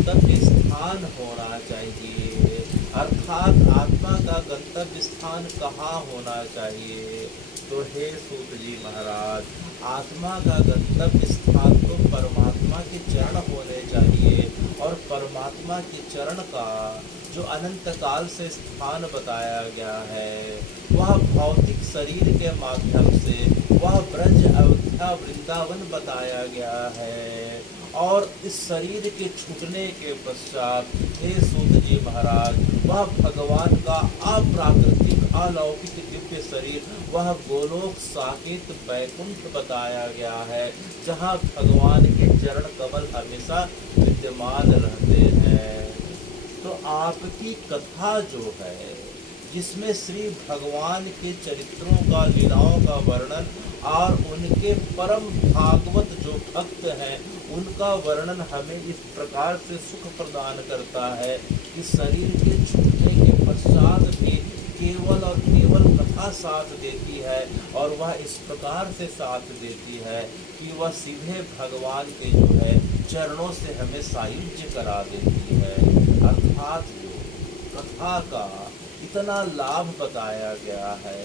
गंतव्य स्थान होना चाहिए, अर्थात आत्मा का गंतव्य स्थान कहाँ होना चाहिए। तो हे सूत जी महाराज, आत्मा का गंतव्य स्थान तो परमात्मा के चरण होने चाहिए, और परमात्मा के चरण का जो अनंत काल से स्थान बताया गया है, वह भौतिक शरीर के माध्यम से वह ब्रज अयोध्या वृंदावन बताया गया है। और इस शरीर के छूटने के पश्चात हे सूत जी महाराज, वह भगवान का अप्राकृतिक अलौकिक दिव्य शरीर, वह गोलोक साकेत वैकुंठ बताया गया है, जहाँ भगवान के चरण कमल हमेशा विद्यमान रहते हैं। तो आपकी कथा जो है, जिसमें श्री भगवान के चरित्रों का, लीलाओं का वर्णन और उनके परम भागवत जो भक्त हैं उनका वर्णन हमें इस प्रकार से सुख प्रदान करता है कि शरीर के छूटने के पश्चात भी केवल और केवल कथा साथ देती है, और वह इस प्रकार से साथ देती है कि वह सीधे भगवान के जो है चरणों से हमें सायुज्य करा देती है। अर्थात जो कथा का इतना लाभ बताया गया है,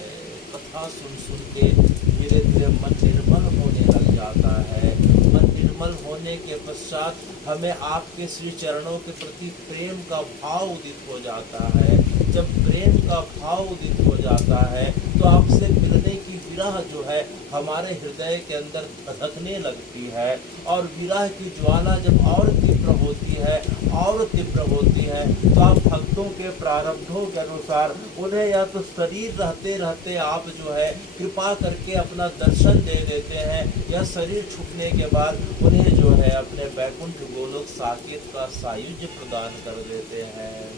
कथा सुन सुन के धीरे धीरे मन निर्मल होने लग जाता है। मन निर्मल होने के पश्चात हमें आपके श्री चरणों के प्रति प्रेम का भाव उदित हो जाता है। जब प्रेम का भाव उदित हो जाता है तो आपसे मिलने की विरह जो है हमारे हृदय के अंदर धधकने लगती है, और विरह की ज्वाला जब और तीव्र होती है और तीव्र होती है, तो आप भक्तों के प्रारब्धों के अनुसार उन्हें या तो शरीर रहते रहते आप जो है कृपा करके अपना दर्शन दे देते हैं, या शरीर छूटने के बाद उन्हें जो है अपने वैकुंठ गोलोक साकेत का सायुज्य प्रदान कर देते हैं।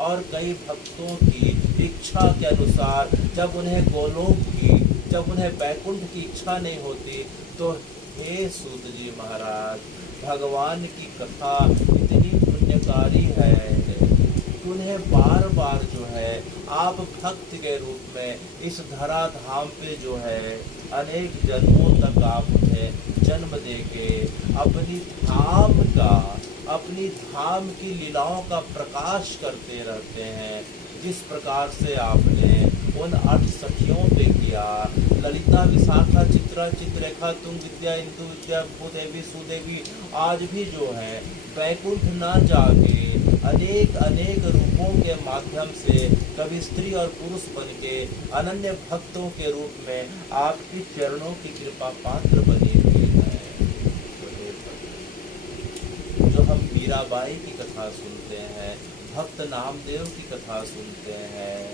और कई भक्तों की इच्छा के अनुसार जब उन्हें गोलोक की, जब उन्हें वैकुंठ की इच्छा नहीं होती, तो हे सूत जी महाराज, भगवान की कथा इतनी पुण्यकारी है कि उन्हें बार बार जो है आप भक्त के रूप में इस धरा धाम पे जो है अनेक जन्मों तक आप उन्हें जन्म देके अपनी धाम का, अपनी धाम की लीलाओं का प्रकाश करते रहते हैं। जिस प्रकार से आपने उन 8 सखियों पे किया, ललिता, विशाखा, चित्रा, चित्ररेखा, तुंग विद्या, इंदु विद्या, भूदेवी, सुदेवी, आज भी जो है वैकुंठ न जाके अनेक अनेक रूपों के माध्यम से कभी स्त्री और पुरुष बन के अनन्य भक्तों के रूप में आपकी चरणों की कृपा पात्र बने हुए हैं। जो हम मीराबाई की कथा सुनते हैं, भक्त नामदेव की कथा सुनते हैं,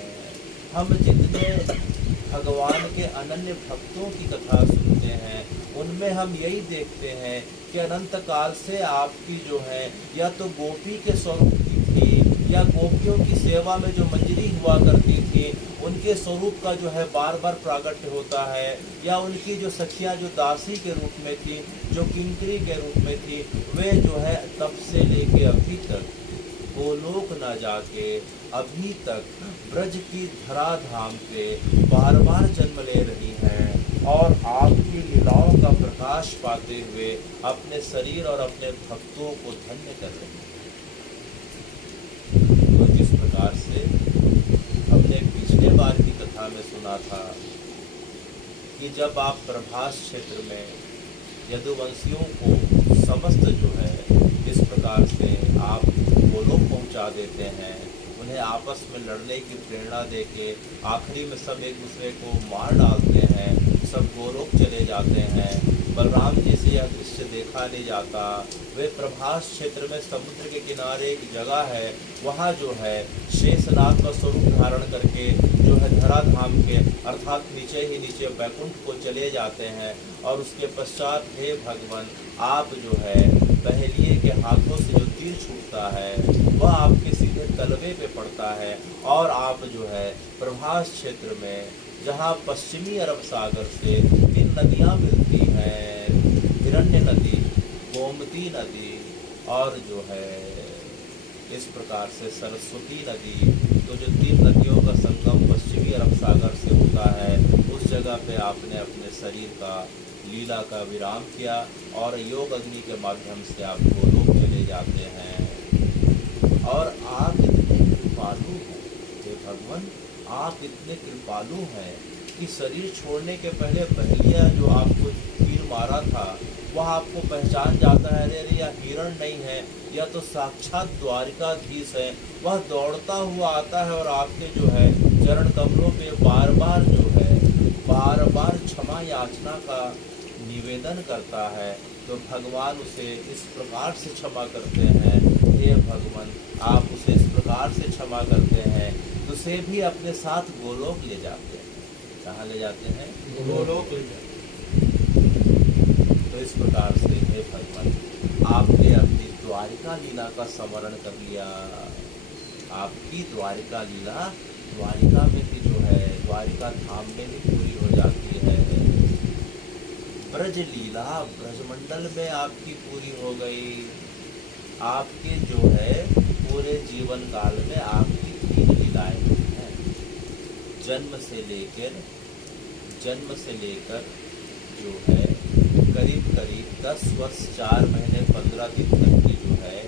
हम जितने भगवान के अनन्य भक्तों की कथा सुनते हैं, उनमें हम यही देखते हैं कि अनंत काल से आपकी जो है या तो गोपी के स्वरूप की थी, या गोपियों की सेवा में जो मंजरी हुआ करती थी उनके स्वरूप का जो है बार बार प्राकट्य होता है, या उनकी जो सखियाँ जो दासी के रूप में थी, जो किंकरी के रूप में थी, वे जो है तब से लेके अभी तक गोलोक न जाके अभी तक ब्रज की धरा धाम पे बार बार जन्म ले रही हैं, और आपकी लीलाओं का प्रकाश पाते हुए अपने शरीर और अपने भक्तों को धन्य कर रही हैं। तो जिस प्रकार से हमने पिछले बार की कथा में सुना था कि जब आप प्रभास क्षेत्र में यदुवंशियों को समस्त जो है इस प्रकार से आप गोलोक पहुंचा देते हैं, उन्हें आपस में लड़ने की प्रेरणा देके आखिरी में सब एक दूसरे को मार डालते हैं, सब गोलोक चले जाते हैं। बलराम जी से यह दृश्य देखा नहीं जाता। वे प्रभास क्षेत्र में समुद्र के किनारे एक जगह है, वहाँ जो है शेषनाग का स्वरूप धारण करके जो है धरा धाम के अर्थात नीचे ही नीचे वैकुंठ को चले जाते हैं, और उसके पश्चात हे भगवान आप जो है पहलिए के हाथों से जो तीर छूटता है वह आपके सीधे तलवे पे पड़ता है, और आप जो है प्रभास क्षेत्र में जहाँ पश्चिमी अरब सागर से 3 नदियाँ मिलती हैं, हिरण्य नदी, गोमती नदी और जो है इस प्रकार से सरस्वती नदी, तो जो 3 नदियों का संगम पश्चिमी अरब सागर से होता है, उस जगह पे आपने अपने शरीर का लीला का विराम किया और योग अग्नि के माध्यम से आप गोलोक चले जाते हैं। भगवान आप इतने कृपालु हैं कि शरीर छोड़ने के पहले पहलिया जो आपको तीर मारा था वह आपको पहचान जाता है, अरे यह हिरण नहीं है, यह तो साक्षात द्वारिकाधीश है। वह दौड़ता हुआ आता है और आपके जो है चरण कमलों पे बार बार क्षमा याचना का निवेदन करता है। तो भगवान उसे इस प्रकार से क्षमा करते हैं, हे भगवान आप उसे इस प्रकार से क्षमा करते हैं तो उसे भी अपने साथ गोलोक ले जाते हैं। कहाँ ले जाते हैं? गोलोक ले जाते हैं। तो इस प्रकार से हे भगवान आपने अपनी द्वारिका लीला का स्मरण कर लिया। आपकी द्वारिका लीला द्वारिका में ही जो है द्वारिका धाम में ही पूरी हो जाती है। ब्रज लीला ब्रजमंडल में आपकी पूरी हो गई। आपके जो है पूरे जीवन काल में आपकी 3 लीलाएं हैं। जन्म से लेकर जो है करीब 10 वर्ष 4 महीने 15 दिन तक की जो है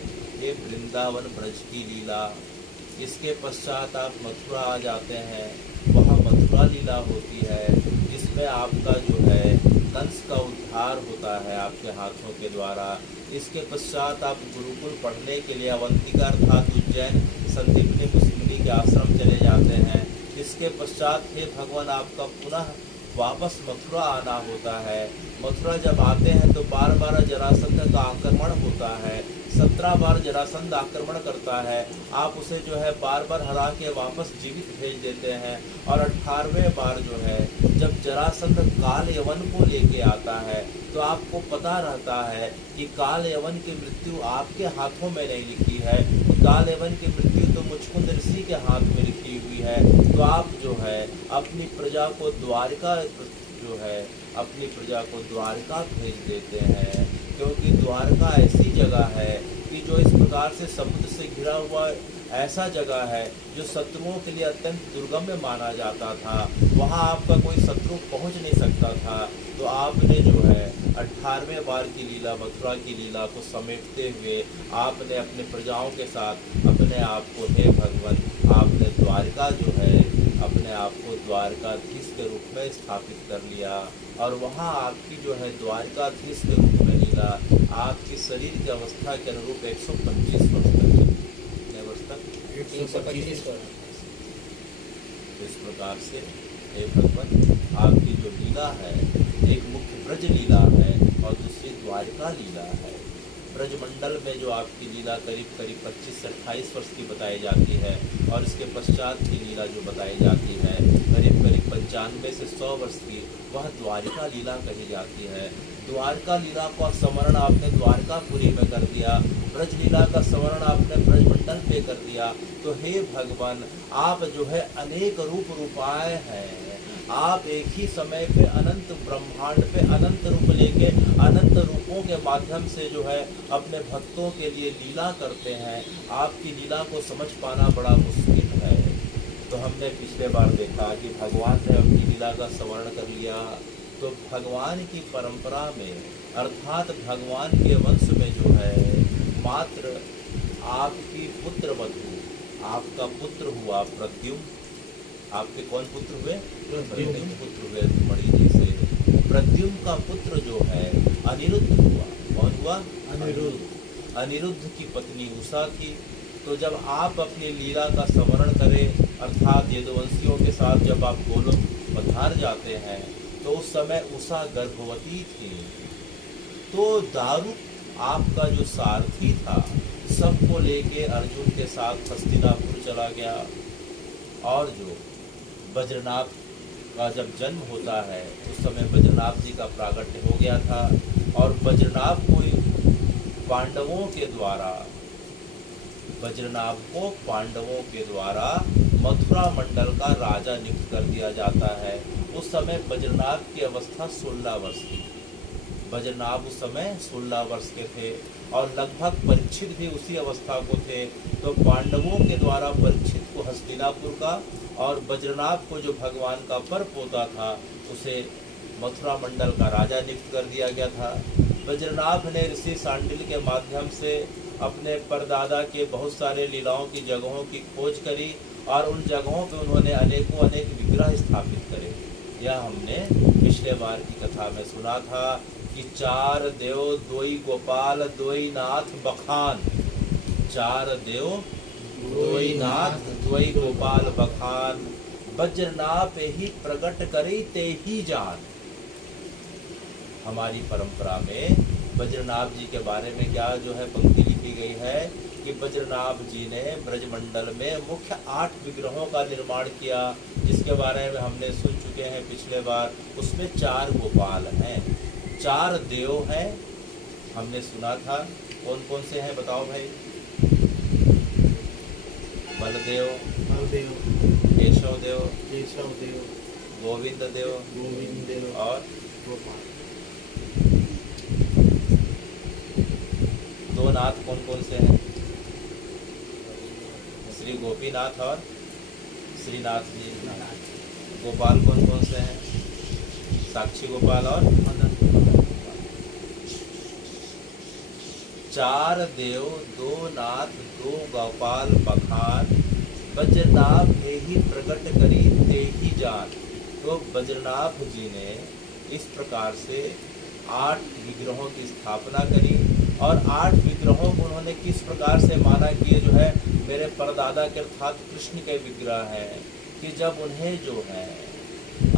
ये वृंदावन ब्रज की लीला। इसके पश्चात आप मथुरा आ जाते हैं, वहाँ मथुरा लीला होती है जिसमें आपका जो है कंस का उद्धार होता है आपके हाथों के द्वारा। इसके पश्चात आप गुरुकुल पढ़ने के लिए अवंतिका अर्थात उज्जैन संदीपनी मुनि के आश्रम चले जाते हैं। इसके पश्चात हे भगवान आपका पुनः वापस मथुरा आना होता है। मथुरा जब आते हैं तो बार जरासंध का आक्रमण होता है। 17 बार जरासंध आक्रमण करता है, आप उसे जो है बार हरा के वापस जीवित भेज देते हैं। और 18वें बार जो है जब जरासंध काल यवन को लेके आता है तो आपको पता रहता है कि काल यवन की मृत्यु आपके हाथों में नहीं लिखी है, काल यवन की मृत्यु तो मुचकुंद ऋषि के हाथ में लिखी हुई है। तो आप जो है अपनी प्रजा को द्वारिका भेज देते हैं, क्योंकि द्वारका ऐसी जगह है कि जो इस प्रकार से समुद्र से घिरा हुआ ऐसा जगह है जो शत्रुओं के लिए अत्यंत दुर्गम्य माना जाता था। वहाँ आपका कोई शत्रु पहुँच नहीं सकता था। तो आपने जो है 18वें बार की लीला मथुरा की लीला को समेटते हुए आपने अपने प्रजाओं के साथ अपने आप को हे भगवान आपने द्वारका जो है अपने आप को द्वारकाधीश के रूप में स्थापित कर लिया। और वहाँ आपकी जो है द्वारकाधीश के रूप में लीला आपकी शरीर की अवस्था के अनुरूप 125 वर्ष तक, कितने वर्ष तक? 125 वर्ष। इस प्रकार से हे भगवान आपकी जो लीला है एक मुख्य ब्रज लीला है और दूसरी द्वारिका लीला है। ब्रजमंडल में जो आपकी लीला करीब 25 से 28 वर्ष की बताई जाती है और इसके पश्चात की लीला जो बताई जाती है करीब 95 से 100 वर्ष की, वह द्वारिका लीला कही जाती है। द्वारका लीला का स्मरण आपने द्वारकापुरी में कर दिया, ब्रज लीला का स्मरण आपने ब्रजमंडल पे कर दिया। तो हे भगवान आप जो है अनेक रूपाए हैं। आप एक ही समय पे अनंत ब्रह्मांड पे अनंत रूप लेके अनंत रूपों के माध्यम से जो है अपने भक्तों के लिए लीला करते हैं। आपकी लीला को समझ पाना बड़ा मुश्किल है। तो हमने पिछले बार देखा कि भगवान ने अपनी लीला का स्मरण कर लिया, तो भगवान की परंपरा में अर्थात भगवान के वंश में जो है मात्र आपकी पुत्र वधू आपका पुत्र हुआ प्रद्युम्न। आपके कौन पुत्र हुए? प्रद्युम्न पुत्र हुए मणि जी से। प्रद्युम्न का पुत्र जो है अनिरुद्ध हुआ। कौन हुआ? अनिरुद्ध। अनिरुद्ध की पत्नी उषा थी। तो जब आप अपनी लीला का स्मरण करें अर्थात यदुवंशियों के साथ जब आप गोलोक पधार जाते हैं तो उस समय उषा गर्भवती थी। तो दारू आपका जो सारथी था सबको लेके अर्जुन के साथ हस्तिनापुर चला गया। और जो बज्रनाभ का जब जन्म होता है उस समय बज्रनाभ जी का प्राकट्य हो गया था और बज्रनाभ को पांडवों के द्वारा मथुरा मंडल का राजा नियुक्त कर दिया जाता है। उस समय बज्रनाभ की अवस्था 16 वर्ष की। बज्रनाभ उस समय 16 वर्ष के थे और लगभग परीक्षित भी उसी अवस्था को थे। तो पांडवों के द्वारा परीक्षित को हस्तिनापुर का और बज्रनाभ को जो भगवान का पर पोता था उसे मथुरा मंडल का राजा नियुक्त कर दिया गया था। बज्रनाभ ने ऋषि सांडिल के माध्यम से अपने परदादा के बहुत सारे लीलाओं की जगहों की खोज करी और उन जगहों पे उन्होंने अनेकों अनेक विग्रह स्थापित करे। यह हमने पिछले बार की कथा में सुना था कि चार देव दोई गोपाल दोई नाथ बखान, चार देव दोई नाथ दोई गोपाल बखान, वज्रनाभ ही प्रकट करी ते ही जान। हमारी परंपरा में वज्रनाभ जी के बारे में क्या जो है पंक्ति लिखी गई है कि वज्रनाभ जी ने ब्रजमंडल में मुख्य 8 विग्रहों का निर्माण किया, जिसके बारे में हमने सुन चुके हैं पिछले बार। उसमें 4 गोपाल हैं, 4 देव हैं, हमने सुना था। कौन कौन से हैं बताओ भाई? बलदेव, बलदेव, केशव देव, केशव देव, गोविंद देव, गोविंद देव और गोपाल। 2 नाथ कौन कौन से हैं? श्री गोपीनाथ और श्रीनाथ जी। गोपाल कौन कौन से हैं? साक्षी गोपाल और मदन गोपाल। 4 देव 2 नाथ 2 गोपाल बखान, वज्रनाभ ही प्रकट करी ते ही जान। तो वज्रनाभ जी ने इस प्रकार से 8 विग्रहों की स्थापना करी और 8 विग्रहों को उन्होंने किस प्रकार से माना कि ये जो है मेरे परदादा के अर्थात कृष्ण के विग्रह हैं, कि जब उन्हें जो है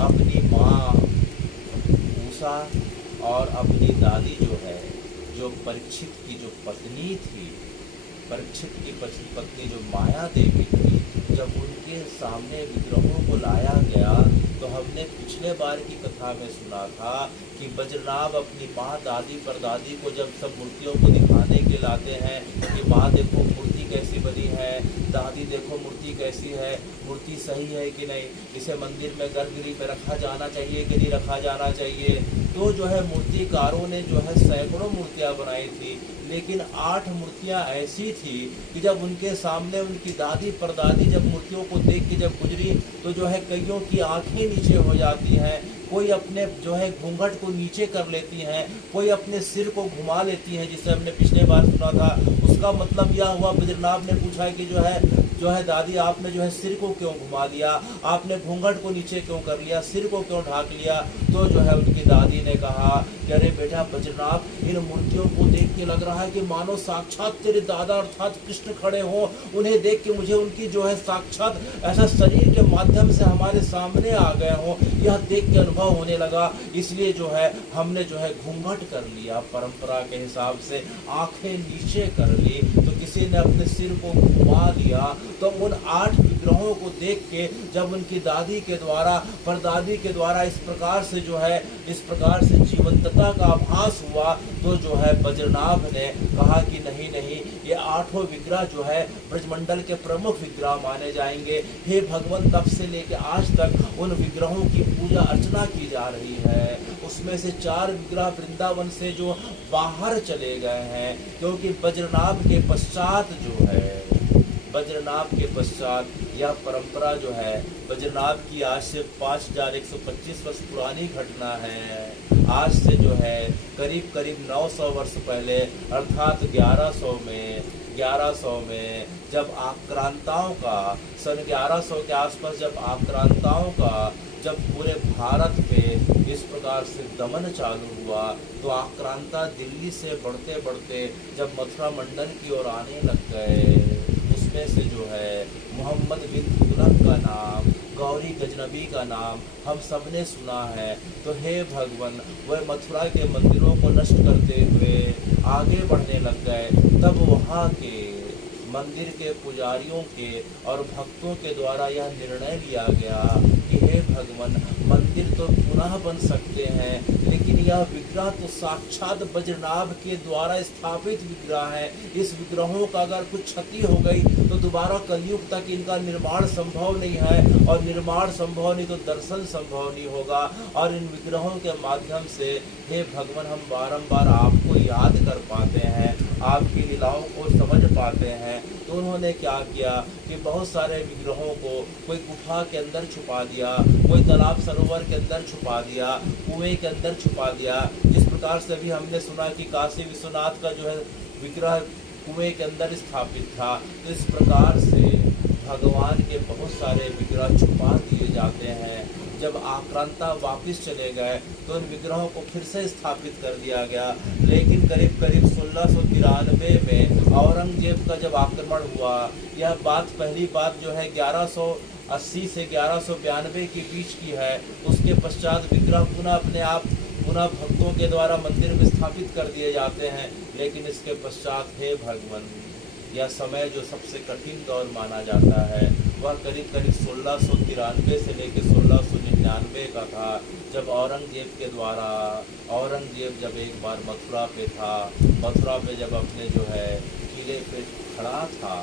अपनी माँ उषा और अपनी दादी जो है, जो परीक्षित की जो पत्नी थी, परीक्षित की पत्नी जो माया देवी थी, जब उनके सामने विग्रहों को लाया गया तो हमने पिछले बार की कथा में सुना था कि वज्रनाभ अपनी माँ दादी परदादी को जब सब मूर्तियों को दिखाने के लाते हैं कि माँ देखो मूर्ति कैसी बनी है, दादी देखो मूर्ति कैसी है, मूर्ति सही है कि नहीं, इसे मंदिर में गर्भगृह में रखा जाना चाहिए कि नहीं रखा जाना चाहिए। तो जो है मूर्तिकारों ने जो है सैकड़ों मूर्तियाँ बनाई थी, लेकिन 8 मूर्तियाँ ऐसी थी कि जब उनके सामने उनकी दादी परदादी जब मूर्तियों को देख के जब गुजरी तो जो है कईयों की आंखें नीचे हो जाती हैं, कोई अपने जो है घूंघट को नीचे कर लेती हैं, कोई अपने सिर को घुमा लेती हैं, जिसे हमने पिछले बार सुना था। उसका मतलब यह हुआ, वज्रनाभ ने पूछा कि जो है दादी आपने जो है सिर को क्यों घुमा लिया, आपने घूंघट को नीचे क्यों कर लिया, सिर को क्यों ढाक लिया? तो जो है उनकी दादी ने कहा कि अरे बेटा वज्रनाभ, इन मूर्तियों को देख के लग रहा है कि मानो साक्षात तेरे दादा अर्थात कृष्ण खड़े हों, उन्हें देख के मुझे उनकी जो है साक्षात ऐसा शरीर के माध्यम से हमारे सामने आ गए हों, यह देख के अनुभव होने लगा। इसलिए जो है हमने जो है घूंघट कर लिया, परंपरा के हिसाब से आंखें नीचे कर ली, तो किसी ने अपने सिर को घुमा लिया। तो उन 8 विग्रहों को देख के जब उनकी दादी के द्वारा परदादी के द्वारा इस प्रकार से जो है इस प्रकार से जीवंतता का आभास हुआ, तो जो है वज्रनाभ ने कहा कि नहीं नहीं, ये 8 विग्रह जो है ब्रजमंडल के प्रमुख विग्रह माने जाएंगे। हे भगवान, तब से लेकर आज तक उन विग्रहों की पूजा अर्चना की जा रही है। उसमें से 4 विग्रह वृंदावन से जो बाहर चले गए हैं, क्योंकि वज्रनाभ के पश्चात जो है वज्रनाभ के पश्चात यह परंपरा जो है वज्रनाभ की आज से 5125 वर्ष पुरानी घटना है। आज से जो है करीब करीब 900 वर्ष पहले अर्थात 1100 में जब आक्रांताओं का सन 1100 के आसपास जब पूरे भारत पे इस प्रकार से दमन चालू हुआ, तो आक्रांता दिल्ली से बढ़ते बढ़ते जब मथुरा मंडल की ओर आने लग गए, उसमें से जो है मोहम्मद बिन तुगलक का नाम, गौरी गजनबी का नाम हम सब ने सुना है। तो हे भगवान, वह मथुरा के मंदिरों को नष्ट करते हुए आगे बढ़ने लग गए। तब वहाँ के मंदिर के पुजारियों के और भक्तों के द्वारा यह निर्णय लिया गया कि हे भगवान, मंदिर तो पुनः बन सकते हैं, लेकिन यह विग्रह तो साक्षात वज्रनाभ के द्वारा स्थापित विग्रह है। इस विग्रहों का अगर कुछ क्षति हो गई तो दोबारा कलयुग तक इनका निर्माण संभव नहीं है, और निर्माण संभव नहीं तो दर्शन संभव नहीं होगा। और इन विग्रहों के माध्यम से हे भगवान, हम बारंबार आपको याद कर पाते हैं, आपकी लीलाओं को समझ पाते हैं। तो उन्होंने क्या किया कि बहुत सारे विग्रहों को कोई गुफा के अंदर छुपा दिया, कोई तालाब सरोवर के अंदर छुपा दिया, कुएं के अंदर छुपा दिया। जिस प्रकार से भी हमने सुना कि काशी विश्वनाथ का जो है विग्रह कुएं के अंदर स्थापित था। तो इस प्रकार से भगवान के बहुत सारे विग्रह छुपा दिए जाते हैं। जब आक्रांता वापिस चले गए तो उन विग्रहों को फिर से स्थापित कर दिया गया। लेकिन करीब करीब 1693 में औरंगजेब का जब आक्रमण हुआ, यह बात पहली बात जो है 1180 से 1192 के बीच की है। उसके पश्चात विग्रह पुनः भक्तों के द्वारा मंदिर में स्थापित कर दिए जाते हैं। लेकिन इसके पश्चात हे भगवान, यह समय जो सबसे कठिन दौर माना जाता है वह करीब करीब 1693 से लेकर 1699 का था, जब औरंगजेब के द्वारा औरंगजेब जब एक बार मथुरा पे था, मथुरा पे जब अपने जो है किले पे खड़ा था,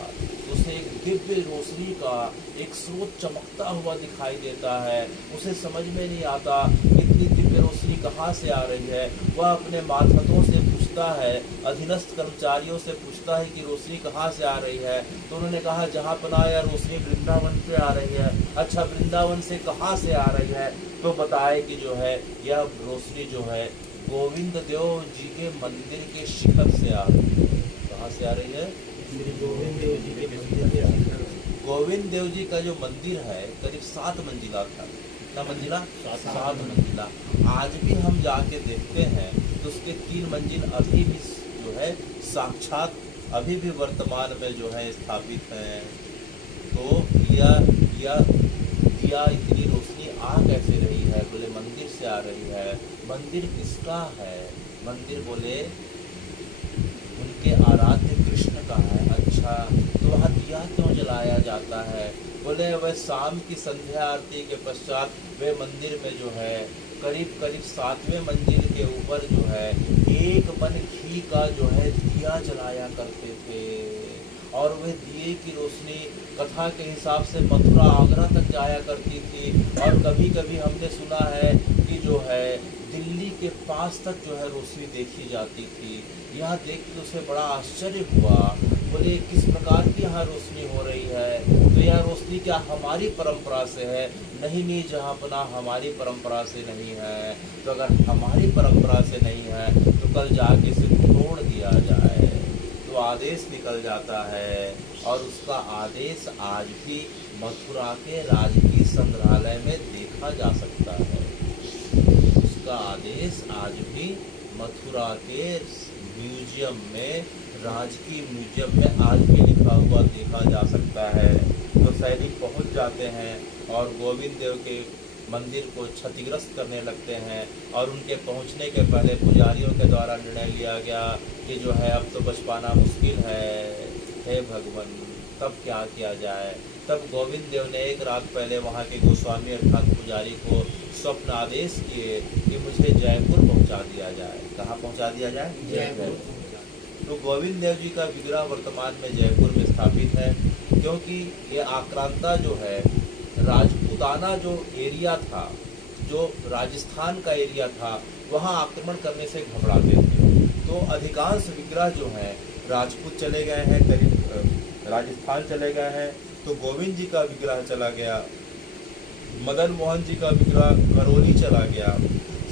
उसे एक दिव्य रोशनी का एक स्रोत चमकता हुआ दिखाई देता है। उसे समझ में नहीं आता इतनी दिव्य रोशनी कहाँ से आ रही है। वह अपने मातहतों से पूछता है, अधीनस्थ कर्मचारियों से पूछता है कि रोशनी कहाँ से आ रही है। तो उन्होंने कहा जहाँ पना यह रोशनी वृंदावन पे आ रही है। अच्छा, वृंदावन से कहाँ से आ रही है? तो बताए कि जो है यह रोशनी जो है गोविंद देव जी के मंदिर के शिखर से आ रही है। कहाँ से आ रही है? श्री गोविंद देव जी के मंदिर के शिखर से। गोविंद देव जी का जो मंदिर है करीब 7 मंजिला था। कितना मंजिला? 7 मंजिला। आज भी हम जाके देखते हैं तो उसके 3 मंजिल अभी भी जो है साक्षात अभी भी वर्तमान में जो है स्थापित हैं। तो यह इतनी रोशनी आ कैसे रही है? बोले मंदिर से आ रही है। मंदिर किसका है? मंदिर बोले उनके आराध्य कृष्ण का है। अच्छा, तो वहाँ दिया क्यों जलाया जाता है? बोले वह शाम की संध्या आरती के पश्चात वे मंदिर में जो है करीब करीब 7वें मंजिल के ऊपर जो है 1 मन घी का जो है दिया जलाया करते थे। और वह दिए की रोशनी कथा के हिसाब से मथुरा आगरा तक जाया करती थी। और कभी कभी हमने सुना है कि जो है दिल्ली के पास तक जो है रोशनी देखी जाती थी। यह देख के उसे बड़ा आश्चर्य हुआ। बोले किस प्रकार की यहाँ रोशनी हो रही है? तो यह रोशनी क्या हमारी परंपरा से है? नहीं, जहाँ पना हमारी परंपरा से नहीं है। तो अगर हमारी परंपरा से नहीं है तो कल जाके इसे तोड़ दिया जाए। तो आदेश निकल जाता है और उसका आदेश आज भी मथुरा के राजकीय संग्रहालय में देखा जा सकता है। उसका आदेश आज भी मथुरा के म्यूजियम में, राजकीय म्यूजियम में आज भी लिखा हुआ देखा जा सकता है। तो सैनिक पहुंच जाते हैं और गोविंद देव के मंदिर को क्षतिग्रस्त करने लगते हैं। और उनके पहुंचने के पहले पुजारियों के द्वारा निर्णय लिया गया कि जो है अब तो बच पाना मुश्किल है। हे भगवान, तब क्या किया जाए? तब गोविंद देव ने एक रात पहले वहाँ के गोस्वामी अर्थात पुजारी को स्वप्न आदेश किए कि मुझे जयपुर पहुँचा दिया जाए। कहाँ पहुँचा दिया जाए? जयपुर। तो गोविंद देव जी का विग्रह वर्तमान में जयपुर में स्थापित है, क्योंकि ये आक्रांता जो है राजपूताना जो एरिया था, जो राजस्थान का एरिया था, वहाँ आक्रमण करने से घबराते थे। तो अधिकांश विग्रह जो हैं राजपूत चले गए हैं, करीब राजस्थान चले गए हैं। तो गोविंद जी का विग्रह चला गया, मदन मोहन जी का विग्रह करौली चला गया,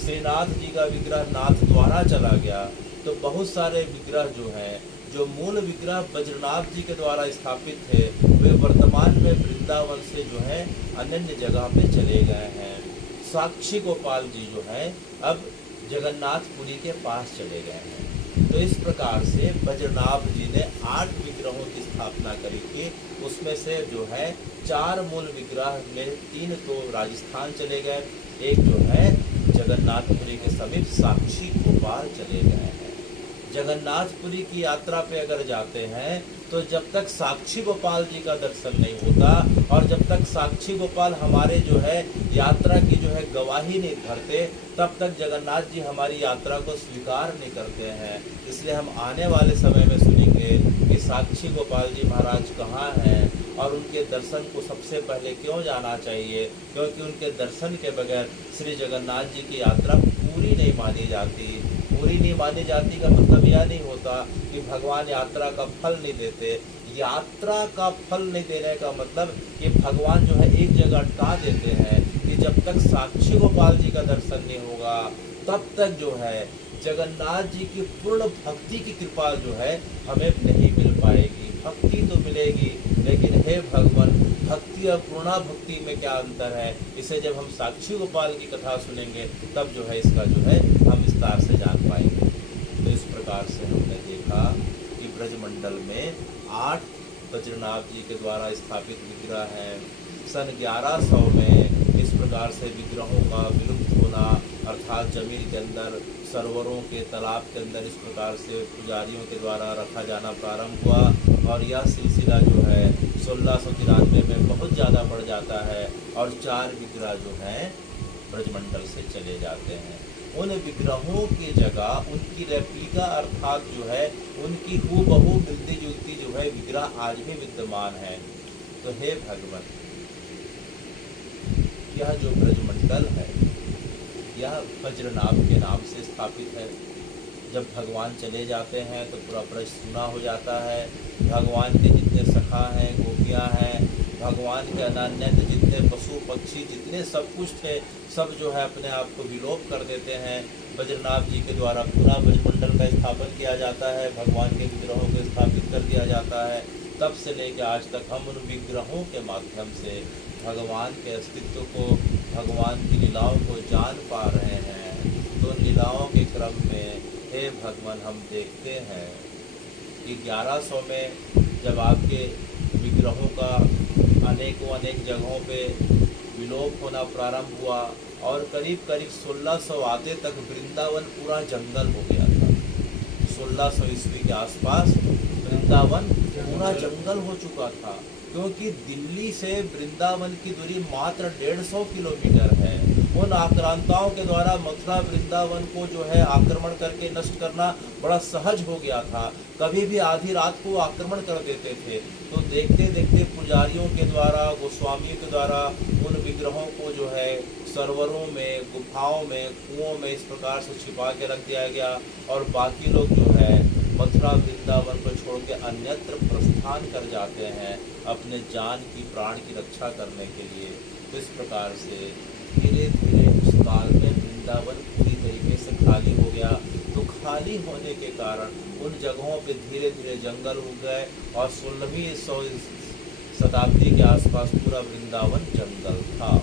श्रीनाथ जी का विग्रह नाथ द्वारा चला गया। तो बहुत सारे विग्रह जो हैं, जो मूल विग्रह बज्रनाथ जी के द्वारा स्थापित थे, वे वर्तमान में वृंदावन से जो है अन्य जगह पे चले गए हैं। साक्षी गोपाल जी जो हैं अब जगन्नाथपुरी के पास चले गए हैं। तो इस प्रकार से बज्रनाथ जी ने 8 विग्रहों की स्थापना करी थी। उसमें से जो है 4 मूल विग्रह में 3 तो राजस्थान चले गए, एक जो है जगन्नाथपुरी के समीप साक्षी गोपाल चले गए हैं। जगन्नाथपुरी की यात्रा पे अगर जाते हैं तो जब तक साक्षी गोपाल जी का दर्शन नहीं होता और जब तक साक्षी गोपाल हमारे जो है यात्रा की जो है गवाही नहीं भरते, तब तक जगन्नाथ जी हमारी यात्रा को स्वीकार नहीं करते हैं। इसलिए हम आने वाले समय में सुनेंगे कि साक्षी गोपाल जी महाराज कहाँ हैं और उनके दर्शन को सबसे पहले क्यों जाना चाहिए, क्योंकि उनके दर्शन के बगैर श्री जगन्नाथ जी की यात्रा पूरी नहीं मानी जाती। पूरी नहीं मानी जाती का मतलब यह नहीं होता कि भगवान यात्रा का फल नहीं देते। यात्रा का फल नहीं देने का मतलब कि भगवान जो है एक जगह अटका देते हैं कि जब तक साक्षी गोपाल जी का दर्शन नहीं होगा तब तक जो है जगन्नाथ जी की पूर्ण भक्ति की कृपा जो है हमें नहीं मिल भक्ति तो मिलेगी, लेकिन हे भगवान, भक्ति और पूर्णा भक्ति में क्या अंतर है, इसे जब हम साक्षी गोपाल की कथा सुनेंगे तब जो है इसका जो है हम विस्तार से जान पाएंगे। तो इस प्रकार से हमने देखा कि ब्रजमंडल में 8 बद्रीनाथ जी के द्वारा स्थापित विग्रह हैं। सन 1100 में इस प्रकार से विग्रहों का विलुप्त होना, अर्थात जमीन के अंदर सरोवरों के तालाब के अंदर इस प्रकार से पुजारियों के द्वारा रखा जाना प्रारंभ हुआ और यह सिलसिला जो है 1693 में बहुत ज़्यादा बढ़ जाता है और 4 विग्रह जो हैं ब्रजमंडल से चले जाते हैं। उन विग्रहों की जगह उनकी रेप्लिका अर्थात जो है उनकी हूबहू मिलती जुलती जो है विग्रह आज भी विद्यमान है। तो हे भगवान, यह जो ब्रजमंडल है यह वज्रनाभ के नाम से स्थापित है। जब भगवान चले जाते हैं तो पूरा ब्रज सूना हो जाता है। भगवान के जितने सखा हैं, गोपियाँ हैं, भगवान के अनन्य जितने पशु पक्षी जितने सब कुछ थे, सब जो है अपने आप को विलोप कर देते हैं। वज्रनाभ जी के द्वारा पूरा ब्रजमंडल का स्थापन किया जाता है, भगवान के विग्रहों को स्थापित कर दिया जाता है। तब से लेकर आज तक हम उन विग्रहों के माध्यम से भगवान के अस्तित्व को, भगवान की लीलाओं को जान पा रहे हैं। तो उन लीलाओं के क्रम में हे भगवान, हम देखते हैं कि 1100 में जब आपके विग्रहों का अनेक जगहों पे विलोप होना प्रारंभ हुआ और करीब 1600 आते तक वृंदावन पूरा जंगल हो गया था। 1600 ईस्वी के आसपास वृंदावन पूरा जंगल हो चुका था, क्योंकि दिल्ली से वृंदावन की दूरी मात्र 150 किलोमीटर है। उन आक्रांताओं के द्वारा मथुरा वृंदावन को जो है आक्रमण करके नष्ट करना बड़ा सहज हो गया था। कभी भी आधी रात को आक्रमण कर देते थे। तो देखते देखते पुजारियों के द्वारा, गोस्वामियों के द्वारा उन विग्रहों को जो है सरोवरों में, गुफाओं में, कुओं में इस प्रकार से छिपा के रख दिया गया और बाकी लोग जो है मथुरा वृंदावन को छोड़ के अन्यत्र प्रस्थान कर जाते हैं अपने जान की, प्राण की रक्षा करने के लिए। तो इस प्रकार से धीरे धीरे उस काल में वृंदावन पूरी तरीके से खाली हो गया। तो खाली होने के कारण उन जगहों पे धीरे धीरे जंगल उग गए और 16वीं शताब्दी के आसपास पूरा वृंदावन जंगल था।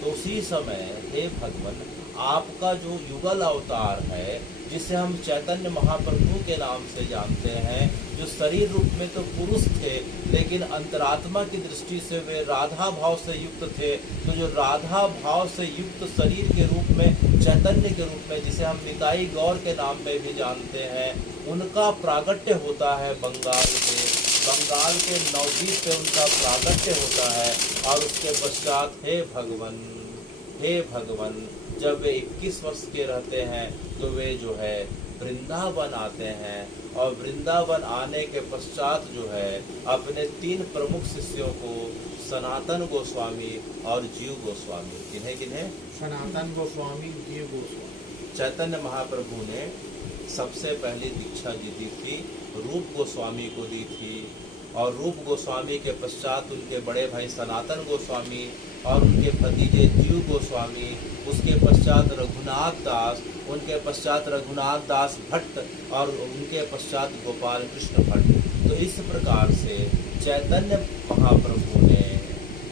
तो उसी समय हे भगवान, आपका जो युगल अवतार है, जिसे हम चैतन्य महाप्रभु के नाम से जानते हैं, जो शरीर रूप में तो पुरुष थे लेकिन अंतरात्मा की दृष्टि से वे राधा भाव से युक्त थे। तो जो राधा भाव से युक्त शरीर के रूप में, चैतन्य के रूप में, जिसे हम निताई गौर के नाम में भी जानते हैं, उनका प्रागट्य होता है बंगाल के नवद्वीप पे उनका प्रागट्य होता है। और उसके पश्चात हे भगवान, जब वे 21 वर्ष के रहते हैं तो वे जो है वृंदावन आते हैं और वृंदावन आने के पश्चात जो है अपने 3 प्रमुख शिष्यों को, सनातन गोस्वामी और जीव गोस्वामी, किन्हें सनातन गोस्वामी, जीव गोस्वामी, चैतन्य महाप्रभु ने सबसे पहली दीक्षा दी थी, रूप गोस्वामी को दी थी। और रूप गोस्वामी के पश्चात उनके बड़े भाई सनातन गोस्वामी और उनके भतीजे जीव गोस्वामी, उसके पश्चात रघुनाथ दास, उनके पश्चात रघुनाथ दास भट्ट और उनके पश्चात गोपाल कृष्ण भट्ट। तो इस प्रकार से चैतन्य महाप्रभु ने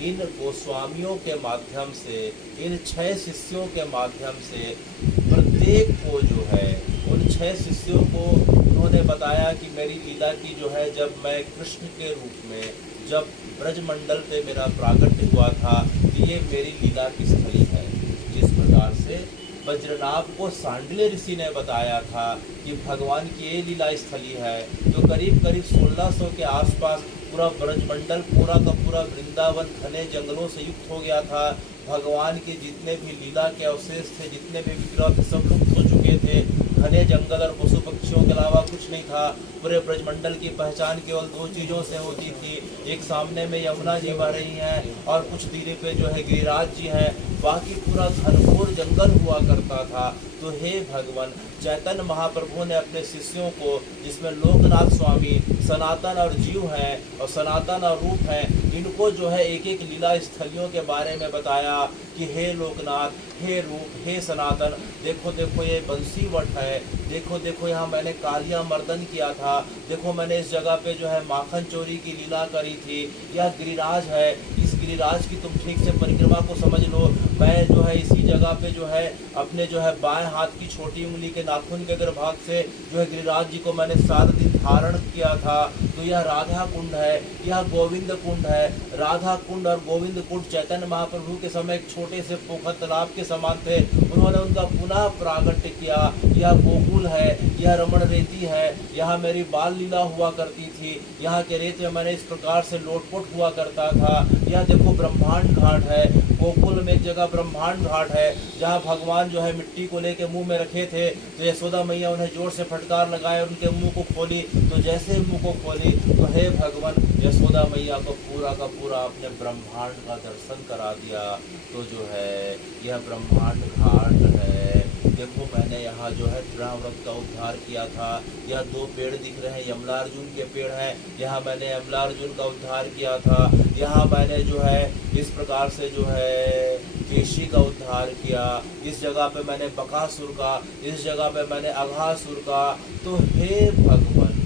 इन गोस्वामियों के माध्यम से, इन 6 शिष्यों के माध्यम से प्रत्येक को जो है, उन 6 शिष्यों को उन्होंने बताया कि मेरी लीला की जो है, जब मैं कृष्ण के रूप में, जब ब्रजमंडल पे मेरा प्रागट्य हुआ था, कि ये मेरी लीला की स्थली है। जिस प्रकार से वज्रनाभ को सांडिल्य ऋषि ने बताया था कि भगवान की ये लीला स्थली है। तो करीब 1600 के आसपास पूरा ब्रजमंडल, पूरा का पूरा वृंदावन घने जंगलों से युक्त हो गया था। भगवान के जितने भी लीला के अवशेष थे, जितने भी विग्रह थे, सब लुप्त हो चुके थे। घने जंगल और पशु पक्षियों के अलावा कुछ नहीं था। पूरे ब्रजमंडल की पहचान केवल 2 चीज़ों से होती थी। एक सामने में यमुना जी बह रही हैं और कुछ दूरी पे जो है गिरिराज जी हैं, बाकी पूरा घनघोर जंगल हुआ करता था। तो हे भगवान, चैतन्य महाप्रभु ने अपने शिष्यों को, जिसमें लोकनाथ स्वामी, सनातन और जीव हैं और सनातन और रूप हैं, इनको जो है एक एक लीला स्थलियों के बारे में बताया कि हे लोकनाथ, हे रूप, हे सनातन, देखो देखो ये बंसी वट है, है, देखो देखो यहाँ मैंने कालिया मर्दन किया था, देखो मैंने इस जगह पे जो है माखन चोरी की लीला करी थी, यह गिरिराज है, इस गिरिराज की तुम ठीक से परिक्रमा को समझ लो। मैं जो है इसी जगह पे जो है अपने जो है बाएं हाथ की छोटी उंगली के नाखून के अग्रभाग से जो है गिरिराज जी को मैंने 7 दिन धारण किया था। तो यह राधा कुंड है, यह गोविंद कुंड है। राधा कुंड और गोविंद कुंड चैतन्य महाप्रभु के समय एक छोटे से पोखर तालाब के समान थे, उन्होंने उनका पुनः प्रागट्य किया। यह गोकुल है, यह रमण रेती है, यहाँ मेरी बाल लीला हुआ करती थी, यहाँ के रेत में मैंने इस प्रकार से लोटपोट हुआ करता था। यह देखो ब्रह्मांड घाट है, गोकुल में एक जगह ब्रह्मांड घाट है जहाँ भगवान जो है मिट्टी को लेके मुंह में रखे थे, तो यशोदा मैया उन्हें जोर से फटकार लगाए, उनके मुंह को खोली, तो जैसे मुंह को खोली तो हे भगवान यशोदा मैया को पूरा का पूरा अपने ब्रह्मांड का दर्शन करा दिया। तो जो है यह ब्रह्मांड घाट है। देखो मैंने यहाँ जो है व्रत का उद्धार किया था। यह 2 पेड़ दिख रहे हैं, यमलार्जुन के पेड़ हैं, यहाँ मैंने यमलार्जुन का उद्धार किया था। यहाँ मैंने जो है इस प्रकार से जो है केशी का उद्धार किया, इस जगह पे मैंने बकासुर का, इस जगह पे मैंने अघासुर का। तो हे भगवान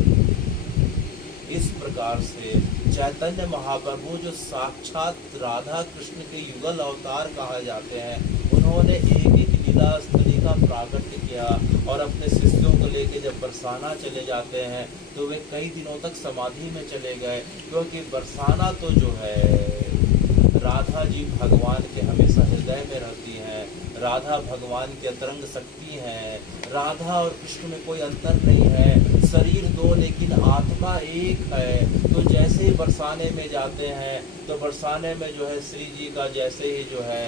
इस प्रकार से चैतन्य महाप्रभु जो साक्षात राधा कृष्ण के युगल अवतार कहा जाते हैं, उन्होंने एक एक लीला स्थली का प्राकट्य किया और अपने शिष्यों को लेके जब बरसाना चले जाते हैं तो वे कई दिनों तक समाधि में चले गए, क्योंकि बरसाना तो जो है राधा जी भगवान के हमेशा हृदय में रहती हैं, राधा भगवान की अंतरंग शक्ति है। राधा और कृष्ण में कोई अंतर नहीं है, शरीर 2 लेकिन आत्मा एक है। तो जैसे ही बरसाने में जाते हैं तो बरसाने में जो है श्री जी का जैसे ही जो है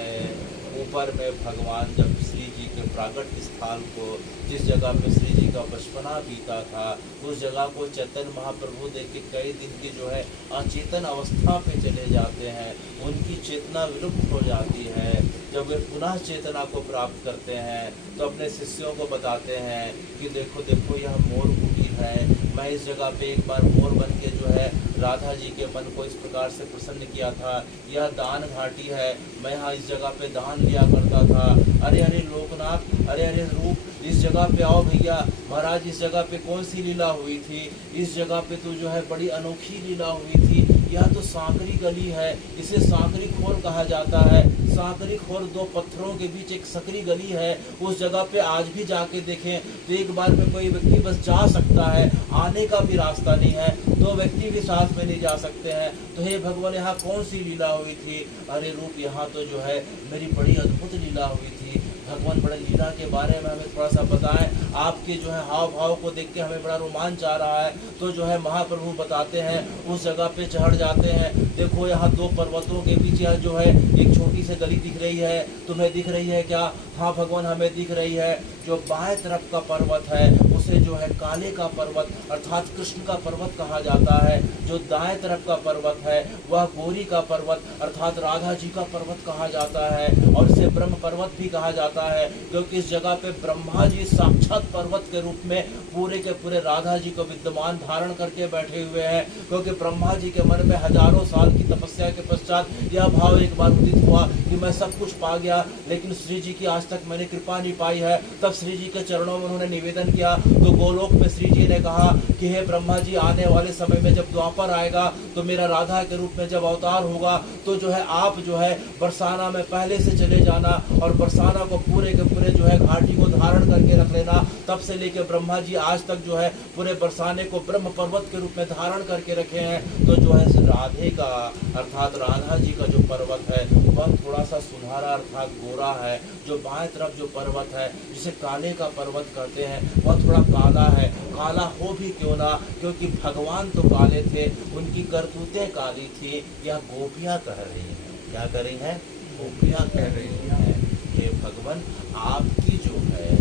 ऊपर में भगवान जब श्री जी के प्राकट्य स्थान को, जिस जगह पे श्री जी का बचपना बीता था, उस जगह को चैतन्य महाप्रभु देख के कई दिन की जो है अचेतन अवस्था पे चले जाते हैं, उनकी चेतना विलुप्त हो जाती है। जब वे पुनः चेतना को प्राप्त करते हैं तो अपने शिष्यों को बताते हैं कि देखो देखो यह मोर कुटीर है, मैं इस जगह पे एक बार मोर बन के जो है राधा जी के मन को इस प्रकार से प्रसन्न किया था। यह दान घाटी है, मैं यहाँ इस जगह पे दान लिया करता था। अरे अरे लोकनाथ, अरे अरे रूप, इस जगह पे आओ भैया। महाराज इस जगह पे कौन सी लीला हुई थी? इस जगह पे तो जो है बड़ी अनोखी लीला हुई थी। यह तो सांकरी गली है, इसे सांकरी खोर कहा जाता है। सांकरी खोर 2 पत्थरों के बीच एक सकरी गली है, उस जगह पे आज भी जाके देखें तो एक बार में कोई व्यक्ति बस जा सकता है, आने का भी रास्ता नहीं है, 2 व्यक्ति भी साथ में नहीं जा सकते हैं। तो हे भगवान यहाँ कौन सी लीला हुई थी? अरे रूप यहाँ तो जो है मेरी बड़ी अद्भुत लीला हुई थी। भगवान बड़े लीला के बारे में हमें थोड़ा सा बताएं, आपके जो है हाव भाव को देख के हमें बड़ा रोमांच आ रहा है। तो जो है महाप्रभु बताते हैं, उस जगह पे चढ़ जाते हैं। देखो यहाँ 2 पर्वतों के बीच यह जो है एक छोटी सी गली दिख रही है, तुम्हें दिख रही है क्या? हाँ भगवान हमें दिख रही है। जो बाएं तरफ का पर्वत है उसे जो है काले का पर्वत अर्थात कृष्ण का पर्वत कहा जाता है। जो दाएं तरफ का पर्वत है वह गौरी का पर्वत अर्थात राधा जी का पर्वत कहा जाता है, और इसे ब्रह्म पर्वत भी कहा जाता है, क्योंकि इस जगह पे ब्रह्मा जी साक्षात पर्वत के रूप में पूरे के पूरे राधा जी को विद्यमान धारण करके बैठे हुए हैं। क्योंकि ब्रह्मा जी के मन में हजारों साल की तपस्या के पश्चात यह भाव एक बार उदित हुआ कि मैं सब कुछ पा गया, लेकिन श्री जी की आज तक मैंने कृपा नहीं पाई है। तब श्री जी के चरणों में उन्होंने निवेदन किया, तो गोलोक में श्री जी ने कहा कि हे ब्रह्मा जी, आने वाले समय में जब द्वापर आएगा तो मेरा राधा के रूप में जब अवतार होगा तो जो है आप जो है बरसाना में पहले से चले जाना और बरसाना को पूरे के पूरे जो है घाटी को धारण करके रख लेना। तब से लेके ब्रह्मा जी आज तक जो है पूरे बरसाने को ब्रह्म पर्वत के रूप में धारण करके रखे हैं। तो जो है राधे का अर्थात राधा जी का जो पर्वत है वह थोड़ा सा सुनहरा अर्थात गोरा है। जो बाएं तरफ जो पर्वत है जिसे काले का पर्वत कहते हैं वह थोड़ा काला है। काला हो भी क्यों ना, क्योंकि भगवान तो काले थे, उनकी करतूतें काली थी। यह गोपियाँ कह रही हैं, क्या कर रही हैं? गोपियाँ कह रही हैं हे भगवान आपकी जो है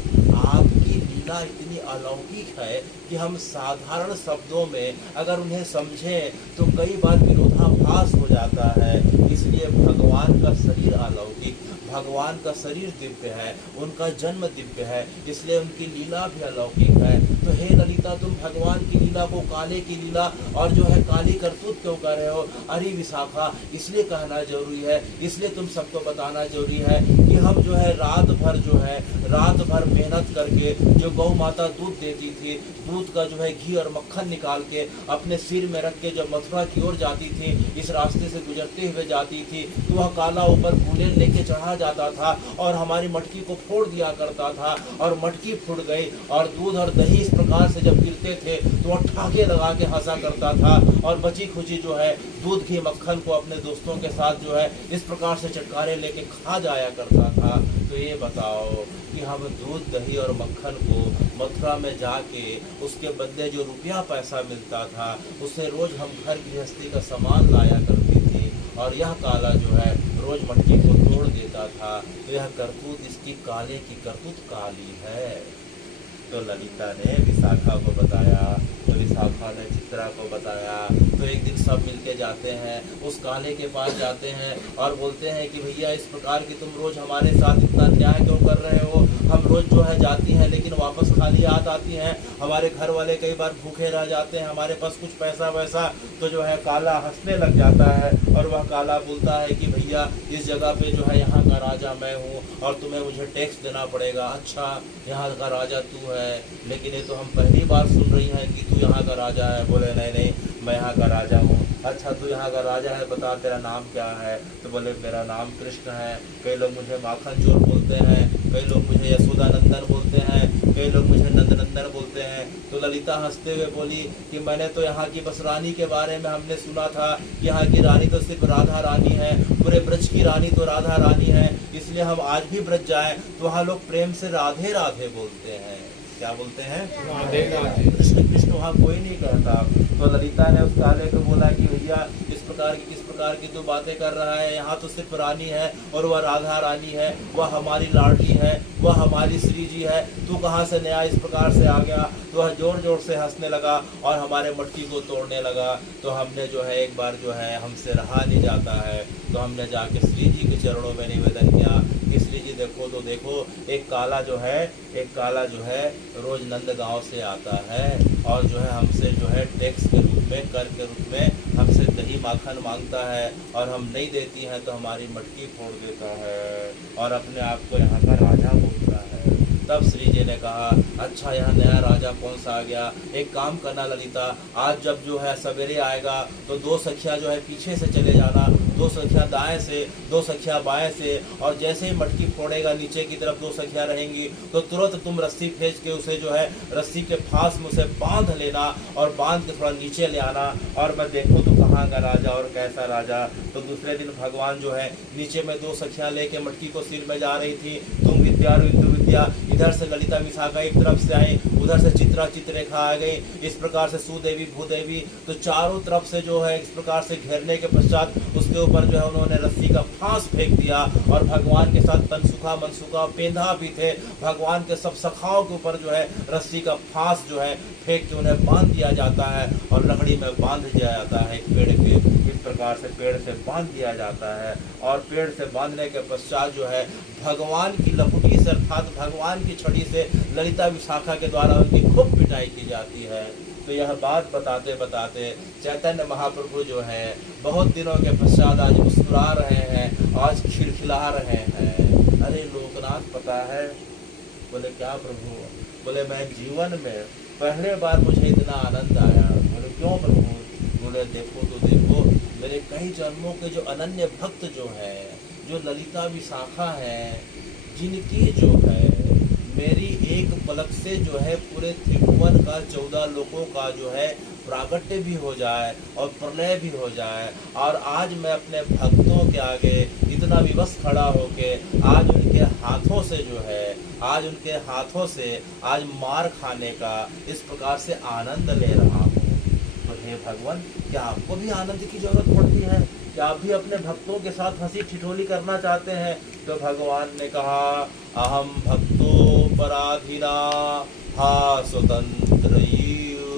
आपकी लीला इतनी अलौकिक है कि हम साधारण शब्दों में अगर उन्हें समझें तो कई बार विरोधाभास हो जाता है। इसलिए भगवान का शरीर अलौकिक, भगवान का शरीर दिव्य है, उनका जन्म दिव्य है, इसलिए उनकी लीला भी अलौकिक है। तो हे ललिता, तुम भगवान की लीला को काले की लीला और जो है काली करतूत क्यों कर रहे हो? अरे विशाखा, इसलिए कहना जरूरी है, इसलिए तुम सबको बताना जरूरी है कि हम जो है रात भर मेहनत करके जो गौ माता दूध देती थी, दूध का जो है घी और मक्खन निकाल के अपने सिर में रख के जब मथुरा की ओर जाती थी, इस रास्ते से गुजरते हुए जाती थी, तो वह काला ऊपर गुलेल लेके चढ़ा जाता था और हमारी मटकी को फोड़ दिया करता था, और मटकी फूट गई और दूध और दही इस प्रकार से जब गिरते थे तो वह ठाके लगा के हंसा करता था और बची खुची जो है दूध घी मक्खन को अपने दोस्तों के साथ जो है इस प्रकार से चटकारे लेके खा जाया करता था। तो ये बताओ कि हम दूध दही और मक्खन को मथुरा में जाके उसके बदले जो रुपया पैसा मिलता था उससे रोज हम घर गृहस्थी का सामान लाया करती थी, और यह काला जो है रोज मटकी को तोड़ देता था। तो यह करतूत इसकी काले की करतूत काली है। तो ललिता ने विशाखा को बताया, तो विशाखा ने चित्रा को बताया। तो एक दिन सब मिलके जाते हैं, उस काले के पास जाते हैं और बोलते हैं कि भैया इस प्रकार की तुम रोज हमारे साथ इतना अन्याय क्यों कर रहे हो? हम रोज जो है जाती हैं लेकिन वापस खाली हाथ आती हैं, हमारे घर वाले कई बार भूखे रह जाते हैं, हमारे पास कुछ पैसा वैसा। तो जो है काला हंसने लग जाता है और वह काला बोलता है कि भैया इस जगह पे जो है यहाँ का राजा मैं हूँ और तुम्हें मुझे टैक्स देना पड़ेगा। अच्छा, यहाँ का राजा तू है, लेकिन ये तो हम पहली बार सुन रही हैं कि तू यहाँ का राजा है। बोले नहीं, मैं यहाँ का राजा हूँ। अच्छा, तू यहाँ का राजा है, बता तेरा नाम क्या है? तो बोले मेरा नाम कृष्ण है। कई लोग मुझे माखन चोर बोलते हैं, कई लोग मुझे यशोदानंदन बोलते हैं, कई लोग मुझे नंदनंदन बोलते हैं। तो ललिता हंसते हुए बोली कि मैंने तो यहाँ की बस रानी के बारे में हमने सुना था कि यहाँ की रानी तो सिर्फ राधा रानी है, पूरे ब्रज की रानी तो राधा रानी है, इसलिए हम आज भी ब्रज जाएं तो वहाँ लोग प्रेम से राधे राधे बोलते हैं। क्या बोलते हैं? राधे राधे। कृष्ण कृष्ण वहाँ कोई नहीं कहता। तो ललिता ने उस काले को बोला कि भैया किस प्रकार की तू बातें कर रहा है? यहाँ तो सिर्फ रानी है और वह राधा रानी है, वह हमारी लाडली है, वह हमारी श्री जी है, तू कहाँ से नया इस प्रकार से आ गया? तो वह जोर जोर से हंसने लगा और हमारे मटकी को तोड़ने लगा। तो हमने जो है एक बार जो है हमसे रहा नहीं जाता है, तो हमने जाके श्री जी के चरणों में निवेदन किया कि श्री जी देखो तो देखो, एक काला जो है रोज नंदगांव से आता है और जो है हमसे जो है टैक्स के रूप में, कर के रूप में हमसे दही माखन मांगता है, और हम नहीं देती हैं तो हमारी मटकी फोड़ देता है और अपने आप को यहाँ का राजा बोलता है। तब श्री जी ने कहा अच्छा, यहाँ नया राजा कौन सा आ गया? एक काम करना ललिता, आज जब जो है सवेरे आएगा तो 2 सखिया जो है पीछे से चले जाना, 2 सखिया दाएं से, 2 सखिया बाएं से, और जैसे ही मटकी फोड़ेगा नीचे की तरफ 2 सखिया रहेंगी तो तुरंत तुम रस्सी खींच के उसे जो है रस्सी के फांस में उसे बांध लेना और बांध के थोड़ा नीचे ले आना, और मैं देखूँ तो कहाँ का राजा और कैसा राजा। तो दूसरे दिन भगवान जो है नीचे में 2 सखियाँ लेके मटकी को सिर में जा रही थी, तुम विद्या और इंदु विद्या, इधर से ललिता विशाखा एक तरफ से आई, उधर से चित्रा चित्ररेखा आ गई, इस प्रकार से सुदेवी भूदेवी, तो चारों तरफ से जो है इस प्रकार से घेरने के पश्चात उसके ऊपर जो है उन्होंने रस्सी का फांस फेंक दिया, और भगवान के साथ तनसुखा मनसुखा पेंधा भी थे, भगवान के सब सखाओं के ऊपर जो है रस्सी का फांस जो है फेंक के उन्हें बांध दिया जाता है और लकड़ी में बांध दिया जाता है। एक पेड़ के इस प्रकार से पेड़ से बांध दिया जाता है, और पेड़ से बांधने के पश्चात जो है भगवान की लपुटी से अर्थात भगवान की छड़ी से ललिता विशाखा के द्वारा उनकी खूब पिटाई की जाती है। तो यह बात बताते बताते चैतन्य महाप्रभु जो है बहुत दिनों के पश्चात आज मुस्कुरा रहे हैं, आज खिलखिला रहे हैं। अरे लोकनाथ पता है? बोले क्या प्रभु? बोले मैं जीवन में पहले बार मुझे इतना आनंद आया। बोले क्यों प्रभु? बोले देखो तो देखो, मेरे कई जन्मों के जो अनन्य भक्त जो है, जो ललिता विशाखा है, जिनकी जो है मेरी एक पलक से जो है पूरे त्रिभुवन का 14 लोकों का जो है प्रागट्य भी हो जाए और प्रलय भी हो जाए, और आज मैं अपने भक्तों के आगे इतना विवश खड़ा होके आज उनके हाथों से जो है आज मार खाने का इस प्रकार से आनंद ले रहा हूँ। तो हे भगवान, क्या आपको भी आनंद की जरूरत पड़ती है? क्या आप भी अपने भक्तों के साथ हंसी ठिठोली करना चाहते हैं? तो भगवान ने कहा अहम भक्तो पराधीना हा स्वतंत्र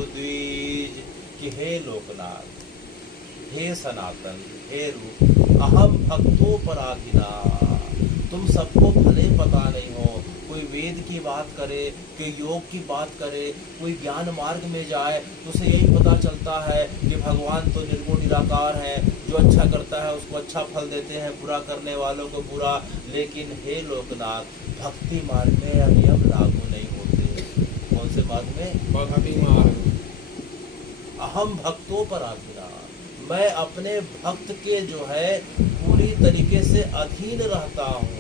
द्विज, कि हे लोकनाथ, हे सनातन, हे रूप, अहम भक्तो पराधीना, तुम सबको भले पता नहीं हो, कोई वेद की बात करे, कोई योग की बात करे, कोई ज्ञान मार्ग में जाए तो उसे यही पता चलता है कि भगवान तो निर्गुण निराकार है, जो अच्छा करता है उसको अच्छा फल देते हैं, बुरा करने वालों को बुरा। लेकिन हे लोकनाथ, भक्ति मार्ग में यह नियम लागू नहीं होते। कौन से मार्ग में? भक्ति मार्ग। अहम भक्तों पर आभिरा, मैं अपने भक्त के जो है पूरी तरीके से अधीन रहता हूँ।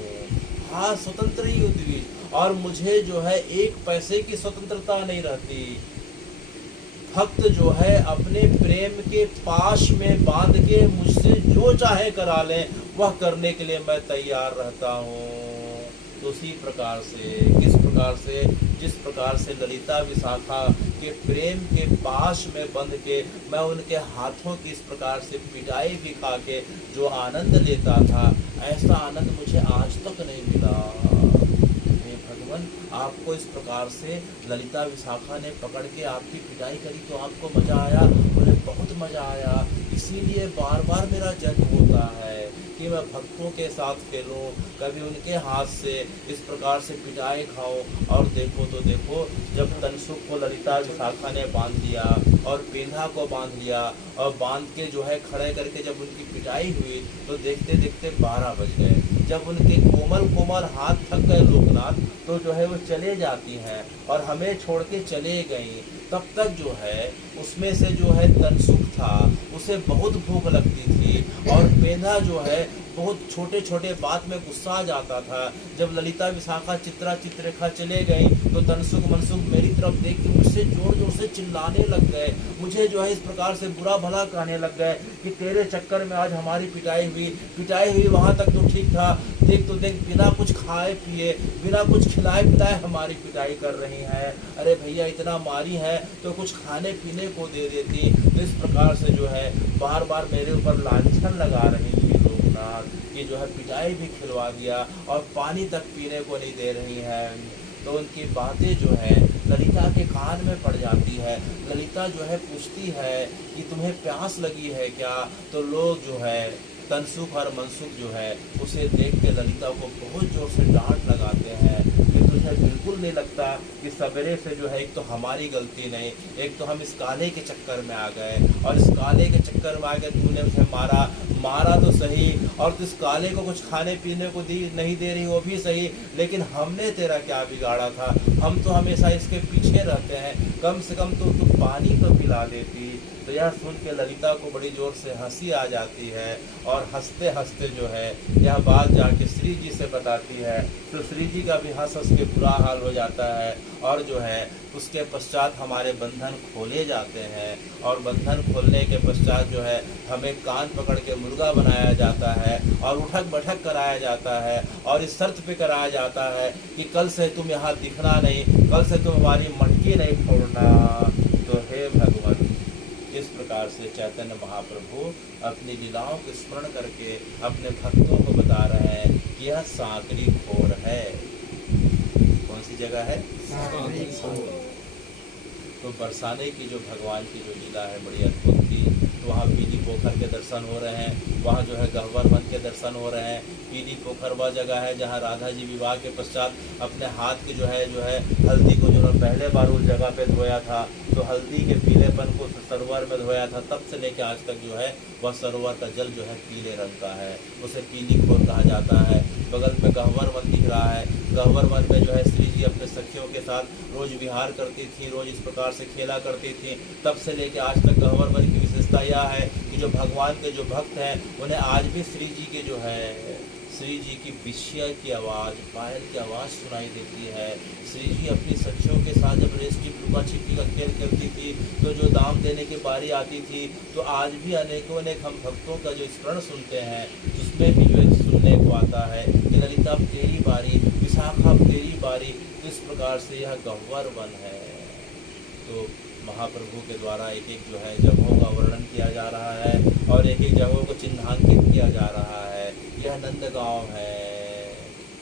हाँ, स्वतंत्र ही उद्विज, और मुझे जो है एक पैसे की स्वतंत्रता नहीं रहती। भक्त जो है अपने प्रेम के पाश में बांध के मुझसे जो चाहे करा ले, वह करने के लिए मैं तैयार रहता हूँ। तो उसी प्रकार से, किस प्रकार से? जिस प्रकार से ललिता विशाखा के प्रेम के पाश में बंध के मैं उनके हाथों की इस प्रकार से पिटाई भी खा के जो आनंद लेता था, ऐसा आनंद मुझे आज तक नहीं मिला। हे भगवान, आपको इस प्रकार से ललिता विशाखा ने पकड़ के आपकी पिटाई करी तो आपको मजा आया? बोले बहुत मजा आया। इसीलिए बार बार मेरा जन्म होता है कि मैं भक्तों के साथ खेलूं, कभी उनके हाथ से इस प्रकार से पिटाई खाऊं। और देखो तो देखो, जब तनसुख को ललिता विशाखा ने बांध लिया और पेन्हा को बांध लिया और बांध के जो है खड़े करके जब उनकी पिटाई हुई तो देखते देखते 12 बज गए। जब उनके कोमल कोमल हाथ थक गए लोकनाथ, तो जो है वो चले जाती हैं और हमें छोड़ के चले गई। तब तक जो है उसमें से जो है तनसुख था, उसे बहुत भूख लगती थी, और पेन्हा जो है बहुत छोटे छोटे बात में गुस्सा आ जाता था। जब ललिता विशाखा चित्रा चित्ररेखा चले गई तो तनसुख मनसुख मेरी तरफ देख के मुझसे जोर जोर से चिल्लाने लग गए, मुझे जो है इस प्रकार से बुरा भला कहने लग गए कि तेरे चक्कर में आज हमारी पिटाई हुई। वहां तक तो ठीक था, देख तो देख, बिना कुछ खाए पिए, बिना कुछ खिलाए पिलाए हमारी पिटाई कर रही है। अरे भैया, इतना मारी है तो कुछ खाने पीने को दे देती। तो इस प्रकार से जो है बार बार मेरे ऊपर लांछन लगा रही थी लोकनाथ, कि जो है पिटाई भी खिलवा दिया और पानी तक पीने को नहीं दे रही है। तो उनकी बातें जो है ललिता के कान में पड़ जाती है। ललिता जो है पूछती है कि तुम्हें प्यास लगी है क्या? तो लोग जो है तनसुख और मनसुख जो है उसे देख के ललिता को बहुत जोर से डांट लगाते हैं कि तुझे बिल्कुल नहीं लगता कि सवेरे से जो है, एक तो हमारी गलती नहीं, एक तो हम इस काले के चक्कर में आ गए, और इस काले के चक्कर में आ गए, तूने उसे मारा तो सही, और तो इस काले को कुछ खाने पीने को नहीं दे रही, वो भी सही, लेकिन हमने तेरा क्या बिगाड़ा था? हम तो हमेशा इसके पीछे रहते हैं, कम से कम तो तू पानी तो पिला देती। तो यह सुन के ललिता को बड़ी जोर से हंसी आ जाती है, और हंसते हंसते जो है यह बात जाके श्री जी से बताती है। तो श्री जी का भी हंस हंस के बुरा हाल हो जाता है, और जो है उसके पश्चात हमारे बंधन खोले जाते हैं, और बंधन खोलने के पश्चात जो है हमें कान पकड़ के मुर्गा बनाया जाता है और उठक बैठक कराया जाता है, और इस शर्त पे कराया जाता है कि कल से तुम यहाँ दिखना नहीं, कल से तुम हमारी मटकी नहीं फोड़ना। तो हे भगवान, इस प्रकार से चैतन्य महाप्रभु अपनी लीलाओं को स्मरण करके अपने भक्तों को बता रहे हैं कि यह सांकरी खोर है। कौन सी जगह है? सांकरी खोर। तो बरसाने की जो भगवान की जो लीला है बड़ी अद्भुत थी। तो वहाँ पीली पोखर के दर्शन हो रहे हैं, वहाँ जो है गह्वर वन के दर्शन हो रहे हैं। पीली पोखर वह जगह है जहाँ राधा जी विवाह के पश्चात अपने हाथ के जो है हल्दी को जो पहले बार उस जगह पे धोया था, तो हल्दी के पीलेपन को सरोवर में धोया था, तब से लेकर आज तक जो है वह सरोवर का जल जो है पीले रंग का है, उसे पीली खोर कहा जाता है। बगल में गह्वर वन दिख रहा है, गह्वर वन में जो है श्री जी अपने सखियों के साथ रोज विहार करती थी, रोज इस प्रकार से खेला करती थी। तब से लेकर आज तक गह्वर वन की विशेषता यह है कि जो भगवान के जो भक्त हैं उन्हें आज भी श्री जी के जो है श्री जी की बिछिया की आवाज़, पायल की आवाज़ सुनाई देती है। श्री जी अपनी सखियों के साथ जब रेस्टी लुका छिपी का खेल करती थी, तो जो दाम देने की बारी आती थी, तो आज भी अनेकों अनेक हम भक्तों का जो स्मरण सुनते हैं, उसमें भी जो सुनने को आता है कि ललिता अब तेरी बारी, विशाखा अब तेरी बारी। तो इस प्रकार से यह गह्वर वन है। तो महाप्रभु के द्वारा एक एक जो है जगहों का वर्णन किया जा रहा है, और एक एक जगहों को चिन्हांकित किया जा रहा है। यह नंदगांव है,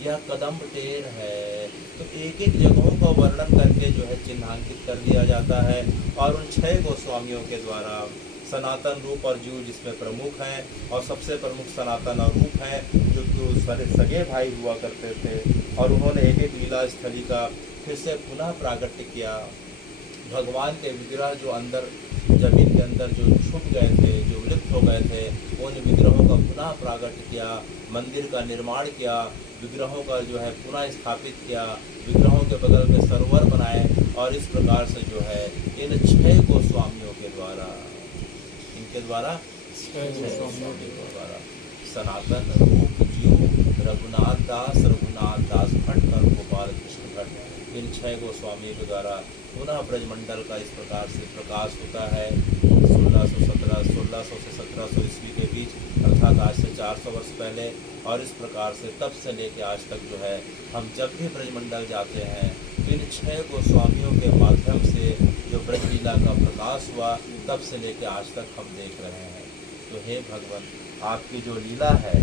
यह कदम टेर है। तो एक एक जगहों का वर्णन करके जो है चिन्हांकित कर दिया जाता है, और उन 6 गोस्वामियों के द्वारा सनातन रूप और जीव जिसमें प्रमुख हैं, और सबसे प्रमुख सनातन और रूप है जो सगे भाई हुआ करते थे, और उन्होंने एक एक लीला स्थली का फिर से पुनः प्राकट्य किया। भगवान के विग्रह जो अंदर जमीन के अंदर जो छुप गए थे, जो विलुप्त हो गए थे, उन विग्रहों का पुनः प्राकट्य किया, मंदिर का निर्माण किया, विग्रहों का जो है पुनः स्थापित किया, विग्रहों के बगल में सरोवर बनाए, और इस प्रकार से जो है इन 6 गोस्वामियों के द्वारा, इनके द्वारा 6 गोस्वामियों के द्वारा सनातन रूप जीव रघुनाथ दास भट्ट और गोपाल कृष्ण भट्ट, इन 6 गोस्वामियों के द्वारा पुनः ब्रजमंडल का इस प्रकार से प्रकाश होता है 1600 से 1700 ईस्वी के बीच, अर्थात आज से 400 वर्ष पहले। और इस प्रकार से तब से लेकर आज तक जो है हम जब भी ब्रजमंडल जाते हैं इन 6 गोस्वामियों के माध्यम से जो ब्रजलीला का प्रकाश हुआ तब से लेकर आज तक हम देख रहे हैं। तो हे भगवान, आपकी जो लीला है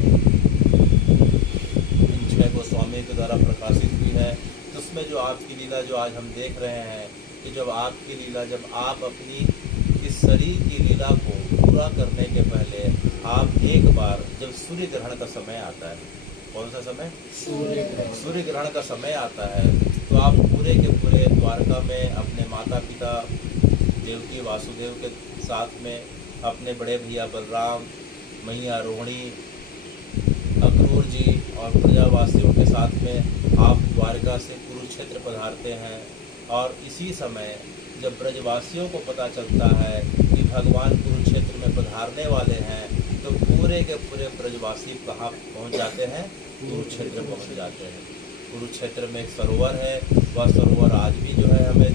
इन 6 गोस्वामियों के द्वारा प्रकाशित हुई है, तो उसमें जो आपकी लीला जो आज हम देख रहे हैं कि जब आपकी लीला, जब आप अपनी इस शरीर की लीला को पूरा करने के पहले आप एक बार, जब सूर्य ग्रहण का समय आता है, कौन सा समय? सूर्य ग्रहण का समय आता है, तो आप पूरे के पूरे द्वारका में अपने माता पिता देवकी वासुदेव के साथ में, अपने बड़े भैया बलराम, मैया रोहिणी, अक्रूर जी और प्रजावासियों के साथ में आप द्वारका से कुरुक्षेत्र पधारते हैं। और इसी समय जब ब्रजवासियों को पता चलता है कि भगवान कुरुक्षेत्र में पधारने वाले हैं, तो पूरे के पूरे ब्रजवासी कहाँ पहुँच जाते हैं? कुरुक्षेत्र पहुँच जाते हैं। कुरुक्षेत्र में एक सरोवर है, वह सरोवर आज भी जो है हमें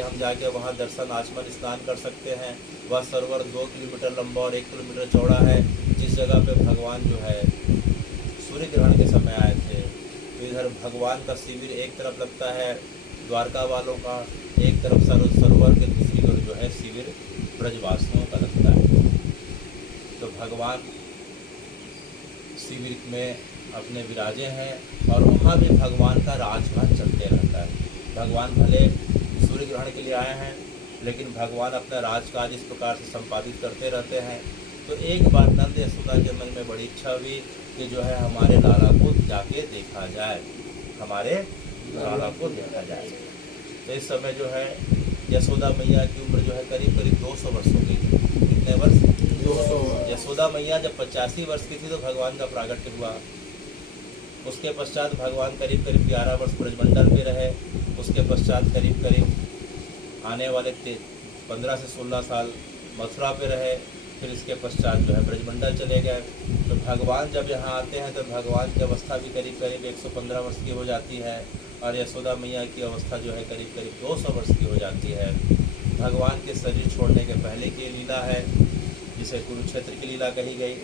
हम जाके वहाँ दर्शन आचमन स्नान कर सकते हैं। वह सरोवर 2 किलोमीटर लंबा और 1 किलोमीटर चौड़ा है, जिस जगह पे भगवान जो है सूर्य ग्रहण के समय आए थे। तो इधर भगवान का शिविर एक तरफ लगता है द्वारका वालों का, एक तरफ सरोवर के दूसरी ओर जो है शिविर ब्रजवासियों का लगता है। तो भगवान शिविर में अपने विराजे हैं, और वहाँ भी भगवान का राजगान चलते रहता है। भगवान भले सूर्य ग्रहण के लिए आए हैं, लेकिन भगवान अपना राजकाज इस प्रकार से संपादित करते रहते हैं। तो एक बार नंद यशोदा के मन में बड़ी इच्छा हुई कि जो है हमारे लाला को जाके देखा जाए, हमारे लाला को देखा जाए। तो इस समय जो है यशोदा मैया की उम्र जो है करीब 200 वर्ष हो गई। कितने वर्ष? 200। यशोदा मैया जब 85 वर्ष की थी तो भगवान का प्राकट्य हुआ। उसके पश्चात भगवान करीब 11 वर्ष ब्रजमंडल में रहे। उसके पश्चात करीब आने वाले 15 से 16 साल मथुरा पे रहे। फिर इसके पश्चात जो है ब्रजमंडल चले गए। तो भगवान जब यहाँ आते हैं तो भगवान की अवस्था भी करीब 115 वर्ष की हो जाती है, और यशोदा मैया की अवस्था जो है करीब 200 वर्ष की हो जाती है। भगवान के शरीर छोड़ने के पहले की लीला है, जिसे कुरुक्षेत्र की लीला कही गई।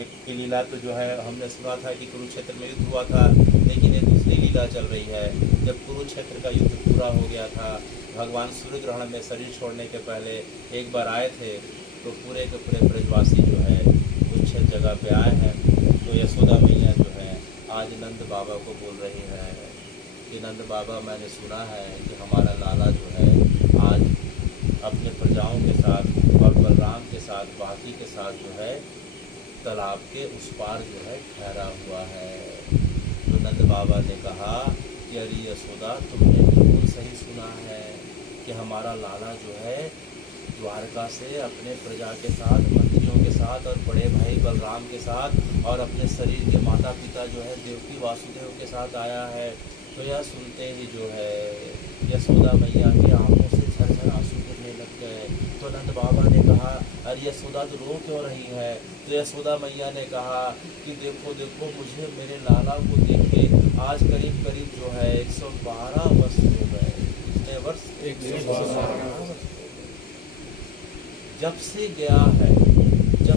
एक की लीला तो जो है हमने सुना था कि कुरुक्षेत्र में युद्ध हुआ था, लेकिन एक दूसरी लीला चल रही है। जब कुरुक्षेत्र का युद्ध पूरा हो गया था, भगवान सूर्य ग्रहण में शरीर छोड़ने के पहले एक बार आए थे, तो पूरे के पूरे ब्रजवासी जो है कुछ जगह पे आए हैं। तो यशोदा मैया जो है आज नंद बाबा को बोल रही है कि नंद बाबा, मैंने सुना है कि हमारा लाला जो है आज अपने प्रजाओं के साथ और बलराम के साथ, बाकी के साथ जो है तालाब के उस पार जो है ठहरा हुआ है। तो नंद बाबा ने कहा कि अरे यशोदा, तुमने बिल्कुल सही सुना है कि हमारा लाला जो है द्वारका से अपने प्रजा के साथ, मंत्रियों के साथ और बड़े भाई बलराम के साथ और अपने शरीर के माता पिता जो है देवकी वासुदेव के साथ आया है। तो यह सुनते ही जो है यशोदा मैया की आंखों से झरझर आंसू गिरने लग गए। तो नंद बाबा ने कहा, अरे यशोदा तो रो क्यों रही है? तो यशोदा मैया ने कहा कि देखो देखो, मुझे मेरे लाला को देखे आज करीब जो है 112 वर्ष हो गए। कितने वर्ष? 112 वर्ष। जब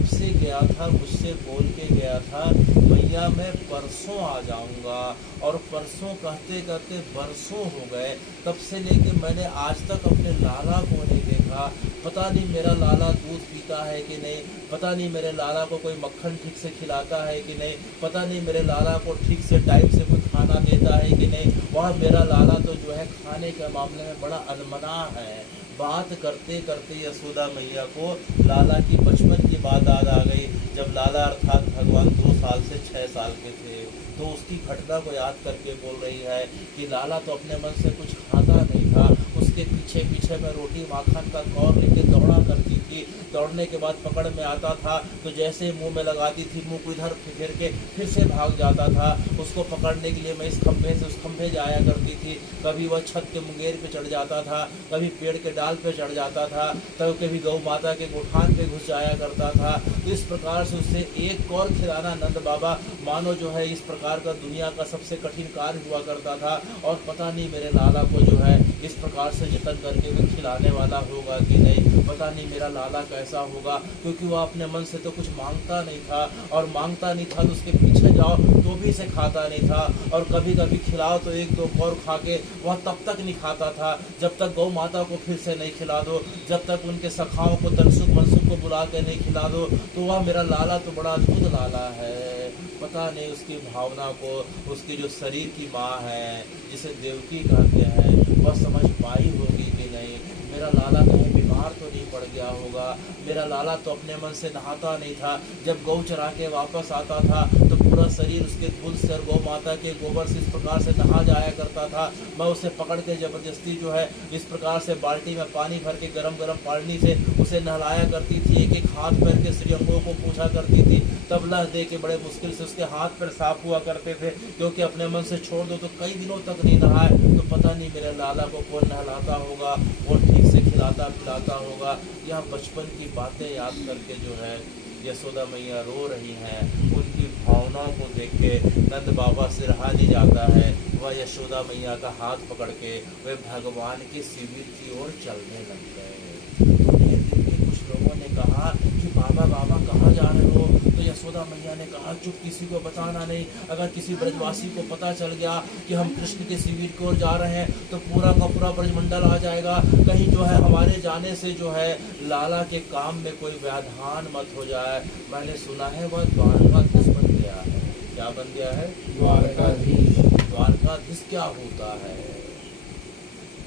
से गया था मुझसे बोल के गया था, भैया मैं परसों आ जाऊंगा, और परसों कहते कहते बरसों हो गए। तब से लेके मैंने आज तक अपने लाला को नहीं देखा। पता नहीं मेरा लाला दूध पीता है कि नहीं, पता नहीं मेरे लाला को कोई मक्खन ठीक से खिलाता है कि नहीं, पता नहीं मेरे लाला को ठीक से टाइम से कोई खाना देता है कि नहीं। वह मेरा लाला तो जो है खाने के मामले में बड़ा अनमना है, बात करते करते यशोदा मैया को लाला की बचपन की बात याद आ गई, जब लाला अर्थात भगवान 2 साल से 6 साल के थे। तो उसकी घटना को याद करके बोल रही है कि लाला तो अपने मन से कुछ खाता नहीं था, उसके पीछे पीछे मैं रोटी माखन का कौर लेके दौड़ा करती थी। दौड़ने के बाद पकड़ में आता था तो जैसे मुंह में लगाती थी, मुंह को इधर फिर के फिर से भाग जाता था। उसको पकड़ने के लिए मैं इस खंभे से उस खंभे जाया करती थी। कभी वह छत के मुंगेर पे चढ़ जाता था, कभी पेड़ के डाल पे चढ़ जाता था, तब कभी गौ माता के गोठान पे घुस जाया करता था। तो इस प्रकार से उससे एक कौर खिलाना नंद बाबा मानो जो है इस प्रकार का दुनिया का सबसे कठिन कार्य हुआ करता था। और पता नहीं मेरे लाला को जो है इस प्रकार से जतन करके वो खिलाने वाला होगा कि नहीं, पता नहीं मेरा लाला कैसा होगा, क्योंकि वह अपने मन से तो कुछ मांगता नहीं था, और मांगता नहीं था तो उसके पीछे जाओ तो भी इसे खाता नहीं था। और कभी कभी खिलाओ तो 1-2 कौर खा के वह तब तक नहीं खाता था जब तक गौ माता को फिर से नहीं खिला दो, जब तक उनके सखाओं को तनसुख मनसुख को बुला के नहीं खिला दो। तो वह मेरा लाला तो बड़ा अद्भुत लाला है। पता नहीं उसकी भावना को उसकी जो शरीर की माँ है जिसे देवकी कहते हैं वह समझ पाई होगी कि नहीं। मेरा लाला कहीं बीमार तो नहीं पड़ गया होगा, मेरा लाला तो अपने मन से नहाता नहीं था। जब गौ चरा के वापस आता था तो पूरा शरीर उसके धूल से और गौ माता के गोबर से इस प्रकार से नहा जाया करता था। मैं उसे पकड़ के जबरदस्ती जो है इस प्रकार से बाल्टी में पानी भर के गरम गरम पानी से उसे नहलाया करती थी। एक एक हाथ पैर के श्रीअंगों को पूछा करती थी, तब लह दे के बड़े मुश्किल से उसके हाथ पैर साफ हुआ करते थे, क्योंकि अपने मन से छोड़ दो तो कई दिनों तक नहीं नहाए तो पता नहीं मेरे लाला को कौन नहलाता होगा, कौन ठीक से खिलाता पिलाता होगा। यह बचपन की बातें याद करके जो है यशोदा मैया रो रही हैं। उनकी भावनाओं को देख के नंद बाबा से रहा नहीं जाता है। वह यशोदा मैया का हाथ पकड़ के वे भगवान के शिविर की ओर चलने लग गए। तो धीरे धीरे कुछ लोगों ने कहा कि बाबा बाबा कहाँ जा रहे हो? तो यशोदा मैया ने कहा चुप, किसी को बताना नहीं। अगर किसी ब्रजवासी को पता चल गया कि हम कृष्ण के शिविर की ओर जा रहे हैं तो पूरा का पूरा ब्रजमंडल आ जाएगा। कहीं जो है हमारे जाने से जो है लाला के काम में कोई व्याधान मत हो जाए। मैंने सुना है वह द्वारकाधीश बन गया है। क्या बन गया है? द्वारकाधीश। द्वारकाधीश क्या होता है?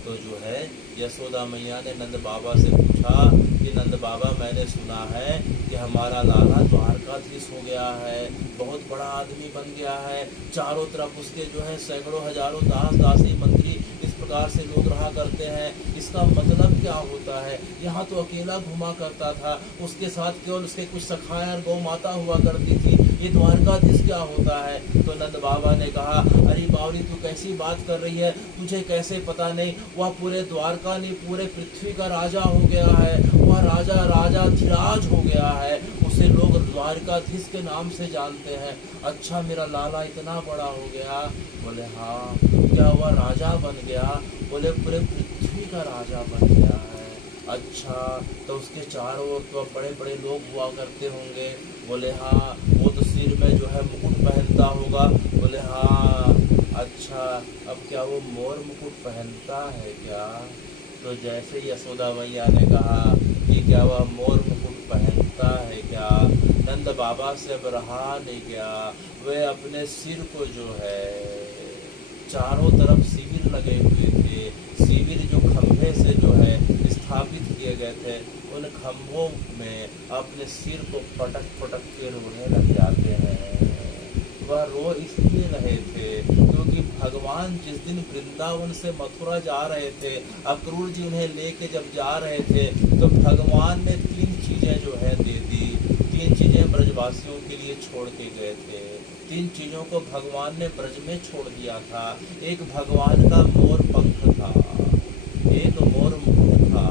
तो जो है यशोदा मैया ने नंद बाबा से पूछा कि नंद बाबा मैंने सुना है कि हमारा लाला द्वारकाधीश हो गया है, बहुत बड़ा आदमी बन गया है, चारों तरफ उसके जो है सैकड़ों हजारों दास दासी मंत्री इस प्रकार से लोग रहा करते हैं। इसका मतलब क्या होता है? यहाँ तो अकेला घुमा करता था, उसके साथ केवल उसके कुछ सखाया और गौ माता हुआ करती थी, ये द्वारकाधीश क्या होता है? तो नंद बाबा ने कहा अरे बावरी तू कैसी बात कर रही है, तुझे कैसे पता नहीं? वह पूरे द्वारका नहीं पूरे पृथ्वी का राजा हो गया है, वह राजा राजाधिराज हो गया है, उसे लोग द्वारकाधीश के नाम से जानते हैं। अच्छा मेरा लाला इतना बड़ा हो गया? बोले हाँ। क्या वह राजा बन गया? बोले पूरे पृथ्वी का राजा बन गया है। अच्छा तो उसके चारों ओर तो बड़े बड़े लोग हुआ करते होंगे? बोले हाँ। वो तो सिर में जो है मुकुट पहनता होगा? बोले हाँ। अच्छा अब क्या वो मोर मुकुट पहनता है क्या? तो जैसे यशोदा मैया ने कहा कि क्या वह मोर मुकुट पहनता है क्या, नंद बाबा से अब रहा नहीं गया। वे अपने सिर को जो है चारों तरफ शिविर लगे हुए थे, शिविर जो खंभे से जो है स्थापित किए गए थे, उन खंभों में अपने सिर को पटक पटक के रोने लग जाते हैं। वह रो इसलिए रहे थे क्योंकि भगवान जिस दिन वृंदावन से मथुरा जा रहे थे, अक्रूर जी उन्हें लेके जब जा रहे थे तो भगवान ने 3 चीजें जो है दे दी। 3 चीजें ब्रजवासियों के लिए छोड़ के गए थे। 3 चीजों को भगवान ने ब्रज में छोड़ दिया था। एक भगवान का मोर पंख था, एक मोर मुकुट था।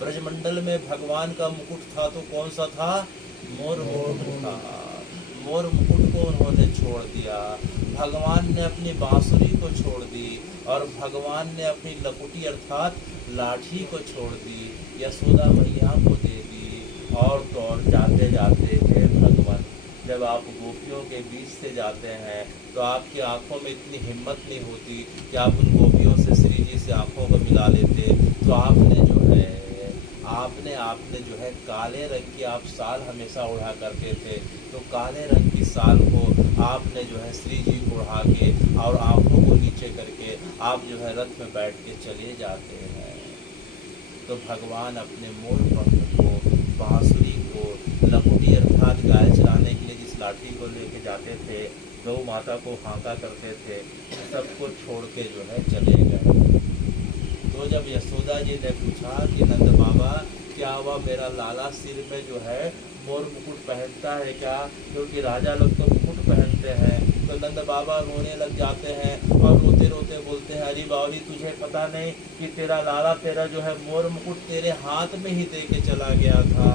ब्रजमंडल में भगवान का मुकुट था तो कौन सा था? मोर मुकुट था। मोर मुकुट को उन्होंने छोड़ दिया। भगवान ने अपनी बांसुरी को छोड़ दी और भगवान ने अपनी लकुटी अर्थात लाठी को छोड़ दी, यशोदा मैया को दे दी। और तो और जाते जाते हे भगवान, जब आप गोपियों के बीच से जाते हैं तो आपकी आंखों में इतनी हिम्मत नहीं होती कि आप उन गोपियों से श्री जी से आंखों को मिला लेते। तो आपने जो है काले रंग की आप साल हमेशा उड़ा करते थे, तो काले रंग की साल को आपने जो है श्री जी को उड़ा के और आंखों को नीचे करके आप जो है रथ में बैठ के चले जाते हैं। तो भगवान अपने मोर पंख को, बांसुरी को, लकुटी अर्थात गाय चराने के लिए जिस लाठी को लेके जाते थे, गौ माता को हाँका करते थे, सबको छोड़ के जो है चले गए। तो जब यशोदा जी ने पूछा कि नंद बाबा क्या हुआ, मेरा लाला सिर में जो है मोर मुकुट पहनता है क्या, क्योंकि राजा लोग तो मुकुट पहनते हैं। तो नंद बाबा रोने लग जाते हैं और रोते रोते बोलते हैं, अरे बावली तुझे पता नहीं कि तेरा लाला तेरा जो है मोर मुकुट तेरे हाथ में ही दे के चला गया था।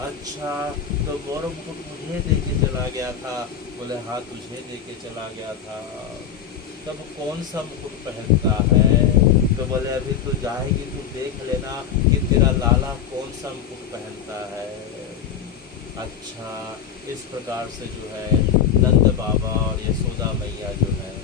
अच्छा, तो मोर मुकुट मुझे दे के चला गया था? बोले हाँ तुझे दे के चला गया था। तब कौन सा मुकुट पहनता है? तो बोले अभी तू जाएगी तू देख लेना कि तेरा लाला कौन सा मुकुट पहनता है। अच्छा, इस प्रकार से जो है नंद बाबा और यशोदा मैया जो है,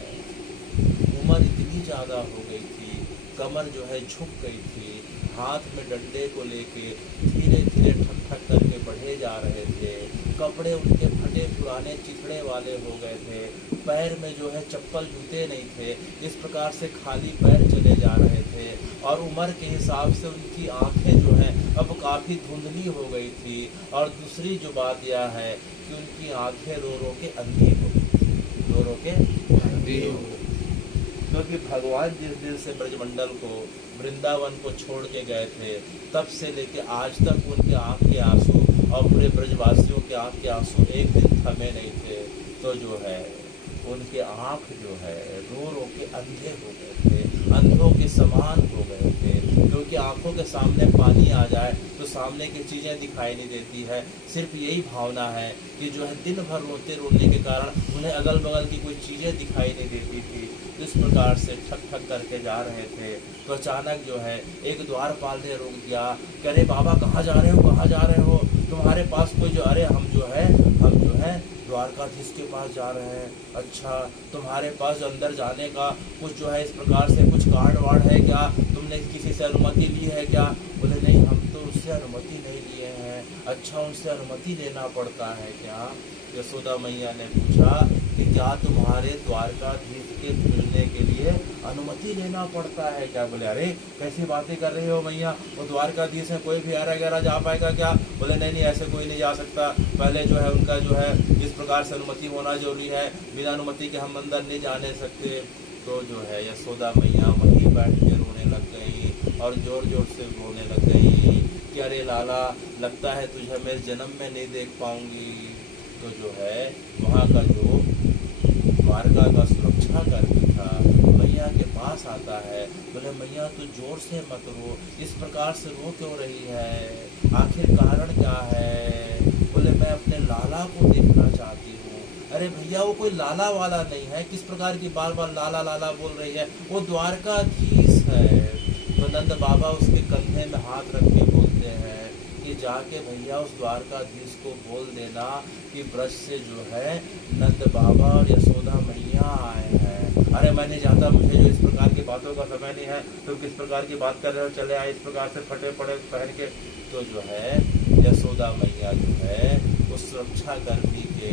उम्र इतनी ज़्यादा हो गई थी, कमर जो है झुक गई थी, हाथ में डंडे को लेके धीरे धीरे ठक ठक करके बढ़े जा रहे थे, कपड़े उनके फटे पुराने चिथड़े वाले हो गए थे, पैर में जो है चप्पल जूते नहीं थे, इस प्रकार से खाली पैर चले जा रहे थे। और उम्र के हिसाब से उनकी आंखें जो हैं अब काफ़ी धुंधली हो गई थी। और दूसरी जो बात यह है कि उनकी आंखें रो रो के अंधी हो गई थी, रो रो के अंधी हो गई। क्योंकि भगवान जिस दिन से ब्रजमंडल को, वृंदावन को छोड़ के गए थे, तब से लेके आज तक उनके आँख के आंसू और पूरे ब्रजवासियों के आँख के आंसू एक दिन थमे नहीं थे। तो जो है उनके आँख जो है रो रो के अंधे हो गए थे, अंधों के समान हो गए थे। क्योंकि आँखों के सामने पानी आ जाए तो सामने की चीज़ें दिखाई नहीं देती है, सिर्फ यही भावना है कि जो है दिन भर रोते रोने के कारण उन्हें अगल बगल की कोई चीज़ें दिखाई नहीं देती थी। इस प्रकार से ठक ठक करके जा रहे थे। तो अचानक जो है एक द्वारपाल ने रोक दिया, कह रहे बाबा कहाँ जा रहे हो, कहाँ जा रहे हो, तुम्हारे पास कोई जो, अरे हम जो है द्वारकाधीश के पास जा रहे हैं। अच्छा, तुम्हारे पास अंदर जाने का कुछ जो है इस प्रकार से कुछ कार्ड वार्ड है क्या, तुमने किसी से अनुमति ली है क्या? बोले नहीं, हम तो उससे अनुमति नहीं लिए हैं। अच्छा, उनसे अनुमति लेना पड़ता है क्या? यशोदा मैया ने पूछा कि क्या तुम्हारे द्वारकाधीश के मिलने के लिए अनुमति लेना पड़ता है क्या? बोले अरे कैसी बातें कर रही हो मैया, वो द्वारकाधीश है, कोई भी आ रहा जा पाएगा क्या? बोले नहीं नहीं, ऐसे कोई नहीं जा सकता, पहले जो है उनका जो है इस प्रकार से अनुमति होना जरूरी है, बिना अनुमति के हम अंदर नहीं जाने सकते। तो जो है यशोदा मैया वहीं बैठ के रोने लग गई और जोर जोर से रोने लग गई कि अरे लाला, लगता है तुझे मेरे जन्म में नहीं देख पाऊंगी। तो जो है वहाँ का जो द्वारका का सुरक्षा कर्मी था मैया के पास आता है। बोले मैया तू जोर से मत रो, इस प्रकार से रो क्यों रही है, आखिर कारण क्या है? बोले मैं अपने लाला को देखना चाहती हूँ। अरे भैया वो कोई लाला वाला नहीं है, किस प्रकार की बार बार लाला लाला बोल रही है, वो द्वारकाधीश है। तो नंद बाबा उसके कंधे में हाथ रख के बोलते हैं कि जाके भैया उस द्वारकाधीश को बोल देना कि ब्रज से जो है नंद बाबा और यशोदा मैया आए हैं। अरे मैं नहीं चाहता, मुझे जो इस प्रकार की बातों का समय नहीं है, तुम किस प्रकार की बात कर रहे हो, चले आए इस प्रकार से फटे पड़े पहन के। तो जो है यशोदा मैया जो है उस सुरक्षा कर्मी के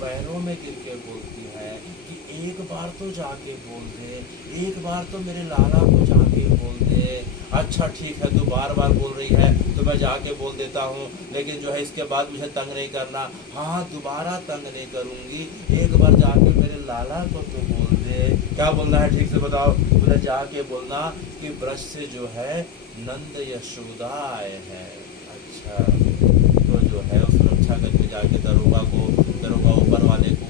पैरों में गिर के बोलती है कि एक बार तो जाके बोल दे, एक बार तो मेरे लाला को जाके बोल दे। अच्छा ठीक है, तू बार बार बोल रही है तो मैं जाके बोल देता हूँ, लेकिन जो है इसके बाद मुझे तंग नहीं करना। हाँ दोबारा तंग नहीं करूँगी, एक बार जाके मेरे लाला को तो बोल दे। क्या बोलना है ठीक से बताओ? बोले जाके बोलना कि ब्रज से जो है नंद यशोदा आए हैं। अच्छा, तो जो है उस सुरक्षा करके जाके दरोगा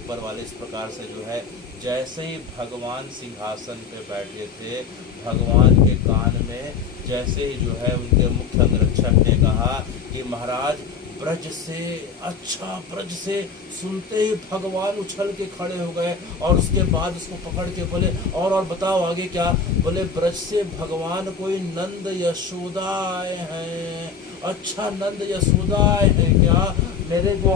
ऊपर वाले इस प्रकार से जो है जैसे ही भगवान सिंहासन पे बैठे थे, भगवान के कान में जैसे ही जो है उनके मुख्य अंगरक्षक ने कहा कि महाराज ब्रज से, अच्छा ब्रज से सुनते ही भगवान उछल के खड़े हो गए और उसके बाद उसको पकड़ के बोले और बताओ आगे क्या? बोले ब्रज से भगवान कोई नंद यशोदा आए हैं। अच्छा नंद यशोदा आए हैं क्या? मेरे को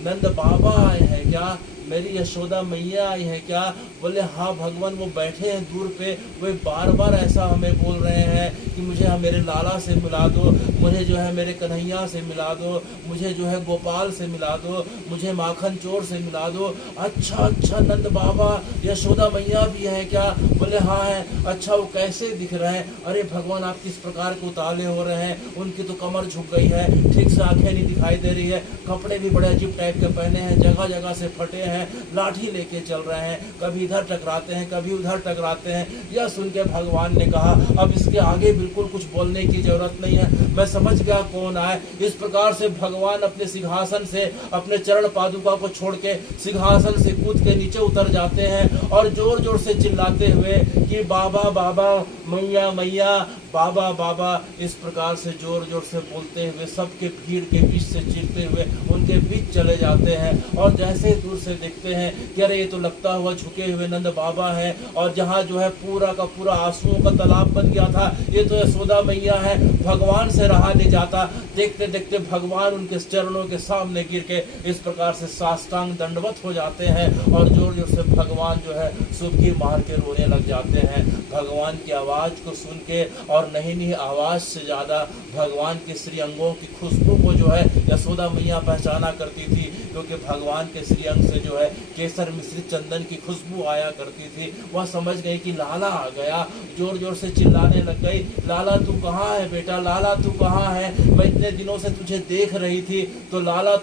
नंद बाबा आए हैं क्या? मेरी यशोदा मैया आई है क्या? बोले हाँ भगवान, वो बैठे हैं दूर पे, वे बार बार ऐसा हमें बोल रहे हैं कि मुझे मेरे लाला से मिला दो, मुझे जो है मेरे कन्हैया से मिला दो, मुझे जो है गोपाल से मिला दो, मुझे माखन चोर से मिला दो। अच्छा नंद बाबा, यशोदा मैया भी है क्या? बोले हाँ है। अच्छा वो कैसे दिख रहे हैं? अरे भगवान आप किस प्रकार के उताले हो रहे हैं, उनकी तो कमर झुक गई है, ठीक से आंखें नहीं दिखाई दे रही है, कपड़े भी बड़े अजीब टाइप के पहने हैं, जगह जगह से फटे हैं, लाठी लेके चल रहे हैं, कभी इधर टकराते हैं कभी उधर टकराते हैं। यह सुन के भगवान ने कहा अब इसके आगे बिल्कुल कुछ बोलने की जरूरत नहीं है, मैं समझ गया कौन आए। इस प्रकार से भगवान अपने सिंहासन से अपने चरण पादुका को छोड़ के सिंहासन से कूद के नीचे उतर जाते हैं और जोर जोर से चिल्लाते हुए कि बाबा बाबा, मैया मैया, बाबा बाबा, इस प्रकार से जोर जोर से बोलते हुए सबके भीड़ के बीच से चिरते हुए उनके बीच चले जाते हैं। और जैसे दूर से देखते हैं कि अरे ये तो लगता हुआ झुके हुए नंद बाबा है, और जहाँ जो है पूरा का पूरा आंसुओं का तालाब बन गया था, ये तो यशोदा मैया है। भगवान से रहा नहीं जाता, देखते देखते भगवान उनके चरणों के सामने गिर के इस प्रकार से साष्टांग दंडवत हो जाते हैं और जोर जोर से भगवान जो है सुबकी मार के रोने लग जाते हैं। भगवान की आवाज को सुन के, और नहीं आवाज से ज्यादा भगवान के श्री अंगों की खुशबू को जो है यशोदा मैया पहचाना करती थी, क्योंकि भगवान के श्री अंग से जो है केसर मिश्रित चंदन की खुशबू आया करती थी। वह समझ गई कि लाला आ गया, जोर जोर से चिल्लाने लग गई, लाला तू कहाँ है बेटा, लाला तू कहाँ है, मैं इतने दिनों से तुझे देख रही थी। तो लाला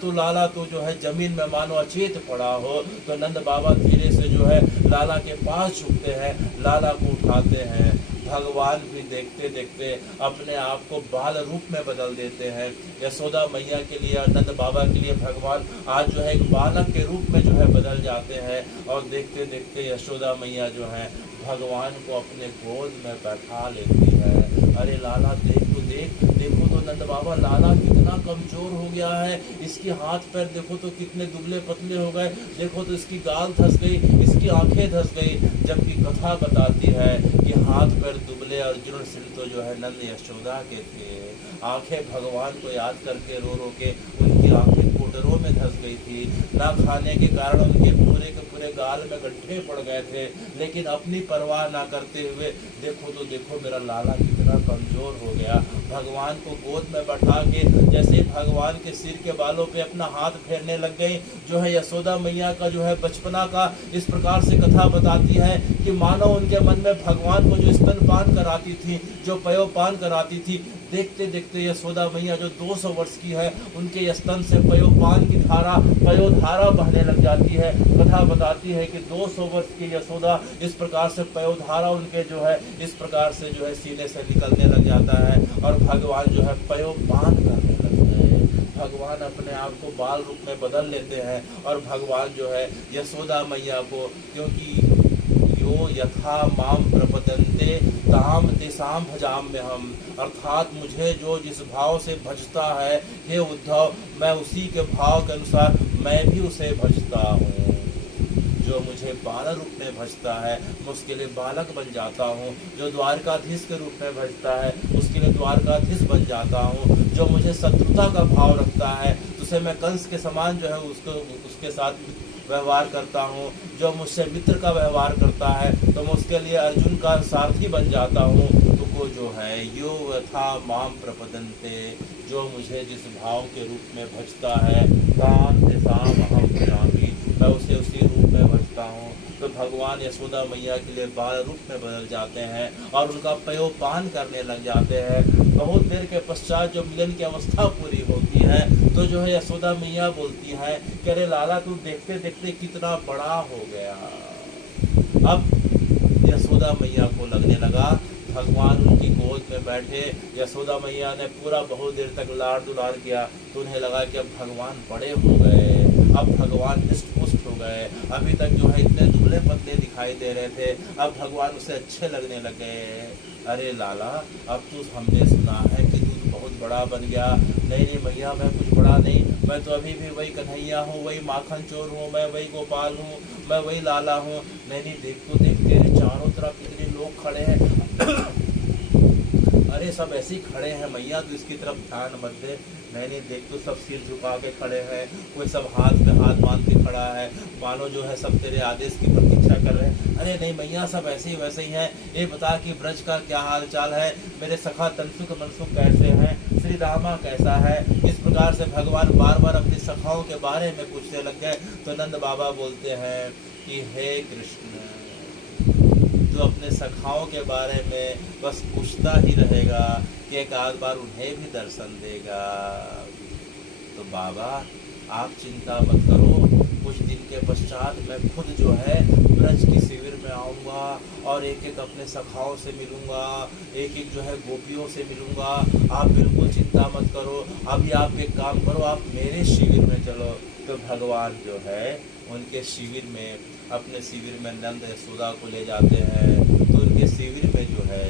तो जो है जमीन में मानो अचेत पड़ा हो। तो नंद बाबा धीरे से जो है लाला के पास झुकते हैं, लाला को उठाते हैं। भगवान भी देखते देखते अपने आप को बाल रूप में बदल देते हैं। यशोदा मैया के लिए और नंद बाबा के लिए भगवान आज जो है एक बालक के रूप में जो है बदल जाते हैं। और देखते देखते यशोदा मैया जो है भगवान को अपने गोद में बैठा लेती है। अरे लाला देखो तो नंद बाबा, लाला कितना कमजोर हो गया है, इसके हाथ पैर देखो तो कितने दुबले पतले हो गए, देखो तो इसकी गाल धस गई, इसकी आंखें धस गई। जबकि कथा बताती है कि हाथ पैर दुबले और जीर्णशील तो जो है नंद यशोदा के थे। आंखें भगवान को याद करके रो रो के उनकी आंखें कोटरों में धस गई थी। ना खाने के कारण उनके पूरे के पूरे गाल में गड्ढे पड़ गए थे, लेकिन अपनी परवाह ना करते हुए देखो मेरा लाला कितना कमजोर हो गया। भगवान को गोद में बैठा के जैसे भगवान के सिर के बालों पे अपना हाथ फेरने लग गई, जो है यशोदा मैया का जो है बचपना का इस प्रकार से कथा बताती है कि मानो उनके मन में भगवान को जो स्तनपान कराती थी, जो पयोपान कराती थी, देखते देखते यशोदा मैया जो 200 वर्ष की है, उनके स्तन से पयोपान की पयोधारा बहने लग जाती है। कथा बताती है कि 200 वर्ष की यशोदा इस प्रकार से पयोधारा उनके जो है इस प्रकार से जो है सीने से निकलने लग जाता है और भगवान जो है पयोपान करने लगते हैं। भगवान अपने आप को बाल रूप में बदल लेते हैं और भगवान जो है यशोदा मैया को, क्योंकि यो यथा माम प्रपदन्ते ताम तेसाम भजाम में हम, अर्थात मुझे जो जिस भाव से भजता है हे उद्धव, मैं उसी के भाव के अनुसार मैं भी उसे भजता हूँ। जो मुझे बालक रूप में भजता है मैं उसके लिए बालक बन जाता हूँ, जो द्वारकाधीश के रूप में भजता है उसके लिए द्वारकाधीश बन जाता हूँ, जो मुझे शत्रुता का भाव रखता है तो उसे मैं कंस के समान जो है उसके साथ व्यवहार करता हूँ, जो मुझसे मित्र का व्यवहार करता है तो मैं उसके लिए अर्जुन का सारथी बन जाता हूँ। तो को जो है यो यथा माम प्रपदन्ते, जो मुझे जिस भाव के रूप में भजता है ताम तेसाम अहम भजामि, मैं उसे उसी रूप में भजता हूँ। तो भगवान यशोदा मैया के लिए बाल रूप में बदल जाते हैं और उनका पयोपान करने लग जाते हैं। बहुत देर के पश्चात जो मिलन की अवस्था पूरी होती है तो जो है यशोदा मैया बोलती है कि अरे लाला तू देखते देखते कितना बड़ा हो गया। अब यशोदा मैया को लगने लगा भगवान उनकी गोद में बैठे, यशोदा मैया ने पूरा बहुत देर तक लाड़ दुलार किया तो उन्हें लगा कि अब भगवान बड़े हो गए, अब भगवान हृष्ट पुष्ट हो गए। अभी तक जो है इतने दुबले पतले दिखाई दे रहे थे, अब भगवान उसे अच्छे लगने लगे। अरे लाला, अब तू हमने सुना है कि तू बहुत बड़ा बन गया। नहीं मैया, मैं कुछ बड़ा नहीं, मैं तो अभी भी वही कन्हैया हूँ, वही माखन चोर हूँ, मैं वही गोपाल हूँ, मैं वही लाला हूँ। नहीं देख तेरे चारों तरफ कितने लोग खड़े हैं। अरे अरे सब ऐसे ही खड़े हैं मैया, तो इसकी तरफ ध्यान मत दे। नहीं देख, तो सब सिर झुका के खड़े हैं, कोई सब हाथ पे हाथ बांध के खड़ा है, मानो जो है सब तेरे आदेश की प्रतीक्षा कर रहे हैं। अरे नहीं मैया, सब ऐसे ही वैसे ही हैं। ये बता कि ब्रज का क्या हाल चाल है, मेरे सखा तनसुख मनसुख कैसे हैं, श्री रामा कैसा है। इस प्रकार से भगवान बार बार अपनी सखाओं के बारे में पूछने लग गए। तो नंद बाबा बोलते हैं कि हे कृष्ण, तो अपने सखाओं के बारे में बस पूछता ही रहेगा कि एक आध बार उन्हें भी दर्शन देगा। तो बाबा आप चिंता मत करो, कुछ दिन के पश्चात मैं खुद जो है ब्रज की शिविर में आऊँगा और एक एक अपने सखाओं से मिलूँगा, एक एक जो है गोपियों से मिलूँगा। आप बिल्कुल चिंता मत करो। अभी आप एक काम करो, आप मेरे शिविर में चलो। तो भगवान जो है उनके शिविर में, अपने शिविर में नंद यशोदा को ले जाते हैं। तो उनके शिविर में जो है,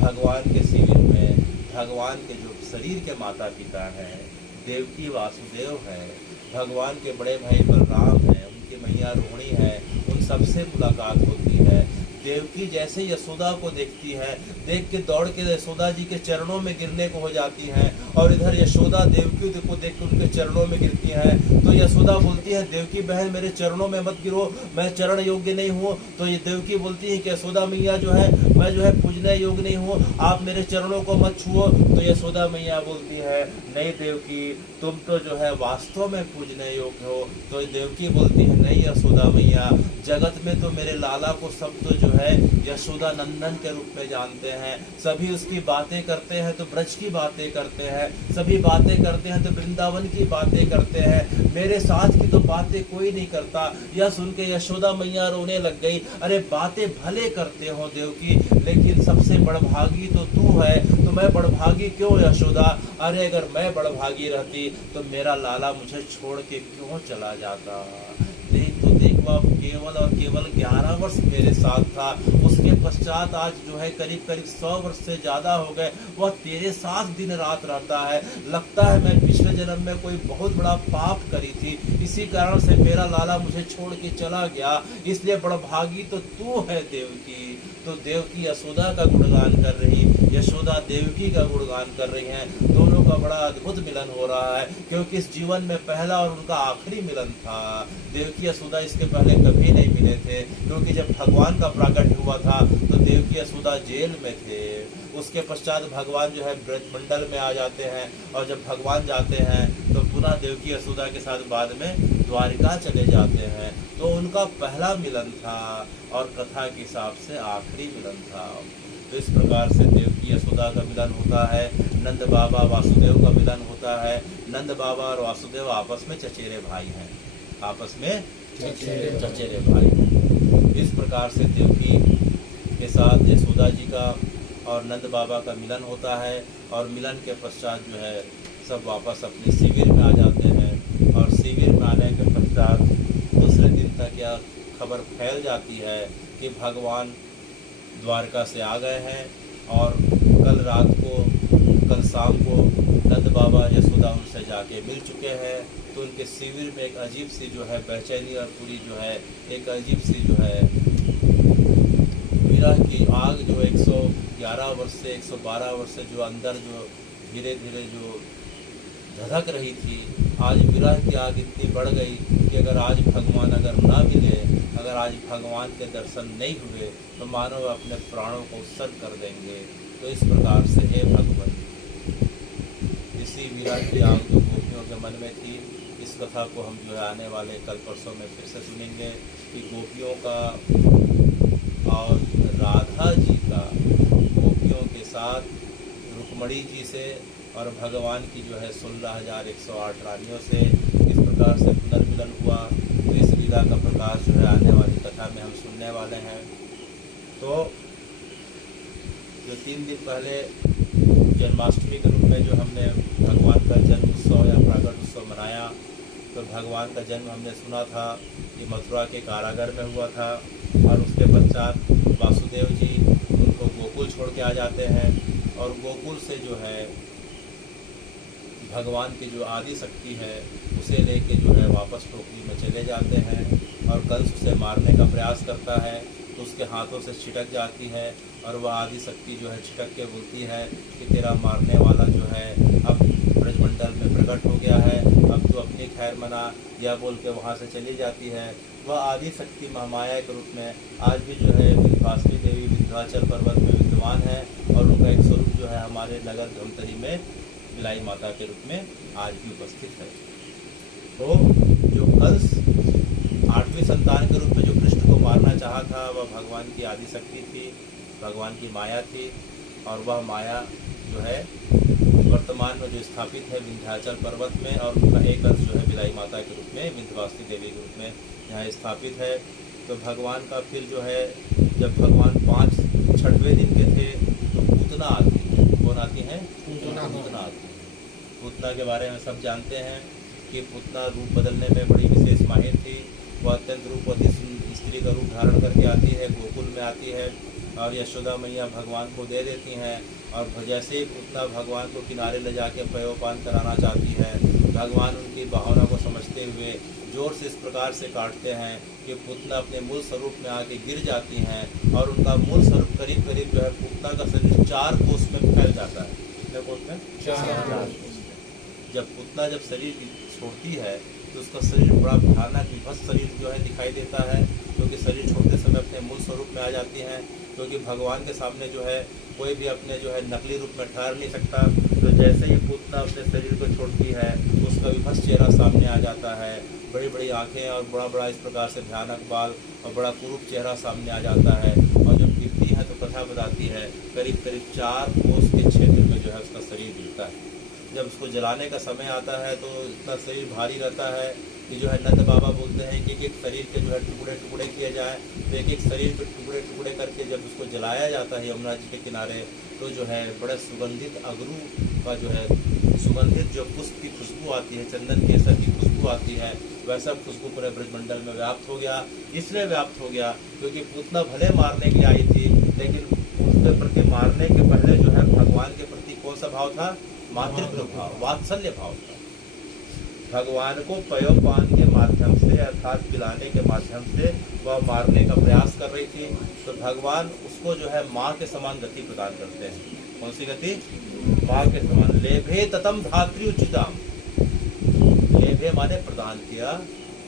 भगवान के शिविर में भगवान के जो शरीर के माता पिता हैं, देवकी वासुदेव हैं, भगवान के बड़े भाई बलराम हैं, उनकी मैया रोहिणी है, उन सबसे मुलाकात होती है। देवकी जैसे यशोदा को देखती है, देख के दौड़ के यशोदा जी के चरणों में गिरने को हो जाती हैं, और इधर यशोदा देवकी को देख के उनके चरणों में गिरती हैं। तो यशोदा बोलती है, देवकी बहन मेरे चरणों में मत गिरो, मैं चरण योग्य नहीं हूँ। तो ये देवकी बोलती है कि यशोदा मैया जो है, मैं जो है पूजने योग्य नहीं हूँ, आप मेरे चरणों को मत छुओ। तो यशोदा मैया बोलती है, नहीं देवकी, तुम तो जो है वास्तव में पूजने योग्य हो। तो देवकी बोलती है, नहीं यशोदा मैया, जगत में तो मेरे लाला को सब तो जो है यशोदा नंदन के रूप में जानते हैं। सभी उसकी बातें करते हैं तो ब्रज की बातें करते हैं, सभी बातें करते हैं तो वृंदावन की बातें करते हैं, मेरे साथ की तो बातें कोई नहीं करता। यह सुन के यशोदा मैया रोने लग गई। अरे बातें भले करते हो देवकी, लेकिन सबसे बड़भागी तो तू है। तो मैं बड़भागी क्यों यशोदा? अरे अगर मैं बड़भागी रहती तो मेरा लाला मुझे छोड़ के क्यों चला जाता। देख तो देख, वह केवल और केवल 11 वर्ष मेरे साथ था, उसके पश्चात आज जो है करीब करीब 100 वर्ष से ज्यादा हो गए वह तेरे साथ दिन रात रहता है। लगता है मैं पिछले जन्म में कोई बहुत बड़ा पाप करी थी, इसी कारण से मेरा लाला मुझे छोड़ के चला गया, इसलिए बड़भागी तो तू है देवकी। तो देवकी यशोदा का गुणगान कर रही, यशोदा देवकी का गुणगान कर रही हैं। दोनों का बड़ा अद्भुत मिलन हो रहा है, क्योंकि इस जीवन में पहला और उनका आखिरी मिलन था। देवकी यशोदा इसके पहले कभी नहीं मिले थे, क्योंकि जब भगवान का प्राकट्य हुआ था तो देवकी यशोदा जेल में थे। उसके पश्चात भगवान जो है ब्रजमंडल में आ जाते हैं, और जब भगवान जाते हैं तो पुनः देवकी यशोदा के साथ बाद में द्वारिका चले जाते हैं। तो उनका पहला मिलन था और कथा के हिसाब से आखिरी मिलन था। तो इस प्रकार से देवकी यशोदा का मिलन होता है, नंद बाबा वासुदेव का मिलन होता है। नंद बाबा और वासुदेव आपस में चचेरे भाई हैं, आपस में चचेरे भाई हैं। इस प्रकार से देवकी के साथ यशोदा जी का और नंद बाबा का मिलन होता है, और मिलन के पश्चात जो है सब वापस अपने शिविर में आ जाते हैं। और शिविर में आने के पश्चात दूसरे दिन तक यह खबर फैल जाती है कि भगवान द्वारका से आ गए हैं, और कल रात को, कल शाम को नंद बाबा यशोदा उनसे जाके मिल चुके हैं। तो उनके शिविर में एक अजीब सी जो है बेचैनी और पूरी जो है एक अजीब सी जो है विरह की आग जो 111 वर्ष से 112 वर्ष से जो अंदर जो धीरे धीरे जो धधक रही थी, आज विरह की आग इतनी बढ़ गई कि अगर आज भगवान अगर ना मिले, अगर आज भगवान के दर्शन नहीं हुए तो मानो अपने प्राणों को उत्सर्ग कर देंगे। तो इस प्रकार से हे भगवान, इसी विरह की आग जो गोपियों के मन में थी, इस कथा को हम जो है आने वाले कल परसों में फिर से सुनेंगे कि गोपियों का और राधा जी का गोपियों के साथ रुक्मणी जी से और भगवान की जो है 16,108 रानियों से इस प्रकार से पुनर्मिलन हुआ। तो इस लीला का प्रकाश जो है आने वाली कथा में हम सुनने वाले हैं। तो जो 3 दिन पहले जन्माष्टमी के रूप में जो हमने भगवान का जन्म उत्सव या प्राकट उत्सव मनाया, तो भगवान का जन्म हमने सुना था कि मथुरा के कारागार में हुआ था, और उसके पश्चात वासुदेव जी उनको गोकुल छोड़ के आ जाते हैं, और गोकुल से जो है भगवान की जो आदि शक्ति है उसे लेके जो है वापस टोकरी में चले जाते हैं, और कंस उसे मारने का प्रयास करता है। तो उसके हाथों से छिटक जाती है और वह आदि शक्ति जो है छिटक के बोलती है कि तेरा मारने वाला जो है अब ब्रजमंडल में प्रकट हो गया है, अब तू अपनी खैर मना, यह बोल के वहाँ से चली जाती है। वह आदि शक्ति महामाया के रूप में आज भी जो है विंध्यवासिनी देवी विंध्याचल पर्वत में विद्यमान है और उनका एक स्वरूप जो है हमारे नगर धमतरी में बिलाई माता के रूप में आज भी उपस्थित है। तो जो कंस 8वीं संतान के रूप में जो कृष्ण को मारना चाहा था वह भगवान की आदि शक्ति थी, भगवान की माया थी और वह माया जो है वर्तमान में जो स्थापित है विंध्याचल पर्वत में और उनका एक अंश जो है बिलाई माता के रूप में विंध्यवासिनी देवी के रूप में यहाँ स्थापित है। तो भगवान का फिर जो है जब भगवान 6वें दिन के थे तो पूतना आती है। कौन आती हैं? पूतना आती है। पूतना के बारे में सब जानते हैं कि पूतना रूप बदलने में बड़ी विशेष माहिर थी। वह अत्यंत रूपवती स्त्री का रूप धारण करके आती है, गोकुल में आती है और यशोदा मैया भगवान को दे देती हैं और जैसे ही पूतना भगवान को किनारे ले जाके पयोपान कराना चाहती है, भगवान उनकी भावना को समझते हुए जोर से इस प्रकार से काटते हैं कि पूतना अपने मूल स्वरूप में आके गिर जाती हैं और उनका मूल स्वरूप करीब करीब जो है पूतना का शरीर 4 कोस में फैल जाता है। कितने कोस में? 4 कोस में। जब पूतना जब शरीर छोड़ती है तो उसका शरीर बड़ा भयानक विभत्स शरीर जो है दिखाई देता है, क्योंकि शरीर छोड़ते समय अपने मूल स्वरूप में आ जाती हैं, क्योंकि भगवान के सामने जो है कोई भी अपने जो है नकली रूप में ठहर नहीं सकता। तो जैसे ही पूतना अपने शरीर को छोड़ती है उसका विभत्स चेहरा सामने आ जाता है, बड़ी बड़ी आँखें और बड़ा बड़ा इस प्रकार से भयानक बाल और बड़ा कुरूप चेहरा सामने आ जाता है और जब गिरती है तो कथा बताती है करीब करीब 4 कोस के क्षेत्र में जो है उसका शरीर गिरता है। जब उसको जलाने का समय आता है तो इतना शरीर भारी रहता है कि जो है नंद बाबा बोलते हैं कि एक शरीर के जो है टुकड़े टुकड़े किए जाए, तो एक शरीर पे टुकड़े टुकड़े करके जब उसको जलाया जाता है यमुना जी के किनारे तो जो है बड़े सुगंधित अगरू का जो है सुगंधित जो पुष्प की खुशबू आती है, चंदन केसर की खुशबू आती है, वैसा खुशबू पूरे ब्रजमंडल में व्याप्त हो गया। इसलिए व्याप्त हो गया क्योंकि पूतना भले मारने के लिए आई थी लेकिन उसके प्रति मारने के पहले जो है भगवान के प्रति कौन सा भाव था? मातृत्व भाव, वात्सल्य भाव था। भगवान को पयोपान के माध्यम से अर्थात पिलाने के माध्यम से वह मारने का प्रयास कर रही थी। तो भगवान उसको जो है माँ के समान गति प्रदान करते हैं। कौन सी गति? माँ के समान। लेभे ततम धात्री उचिताम, लेभे माने प्रदान किया,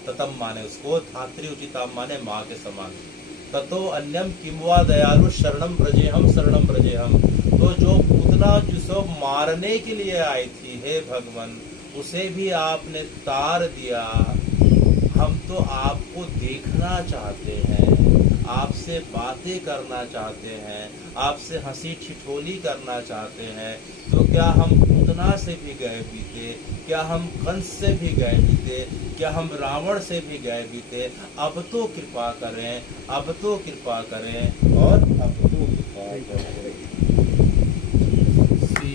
ततम माने उसको, धात्री उचिताम माने माँ के समान। ततो अन्यम किमवा दयालु शरणम ब्रजेहम शरणम ब्रजेहम। तो जो पूतना जिसको मारने के लिए आई थी, हे भगवान उसे भी आपने तार दिया। हम तो आपको देखना चाहते हैं, आपसे बातें करना चाहते हैं, आपसे हंसी ठिठोली करना चाहते हैं। तो क्या हम पूतना से भी गए बीते, क्या हम कंस से भी गए बीते, क्या हम रावण से भी गए बीते। अब तो कृपा करें, अब तो कृपा करें और अब तो कृपा करें।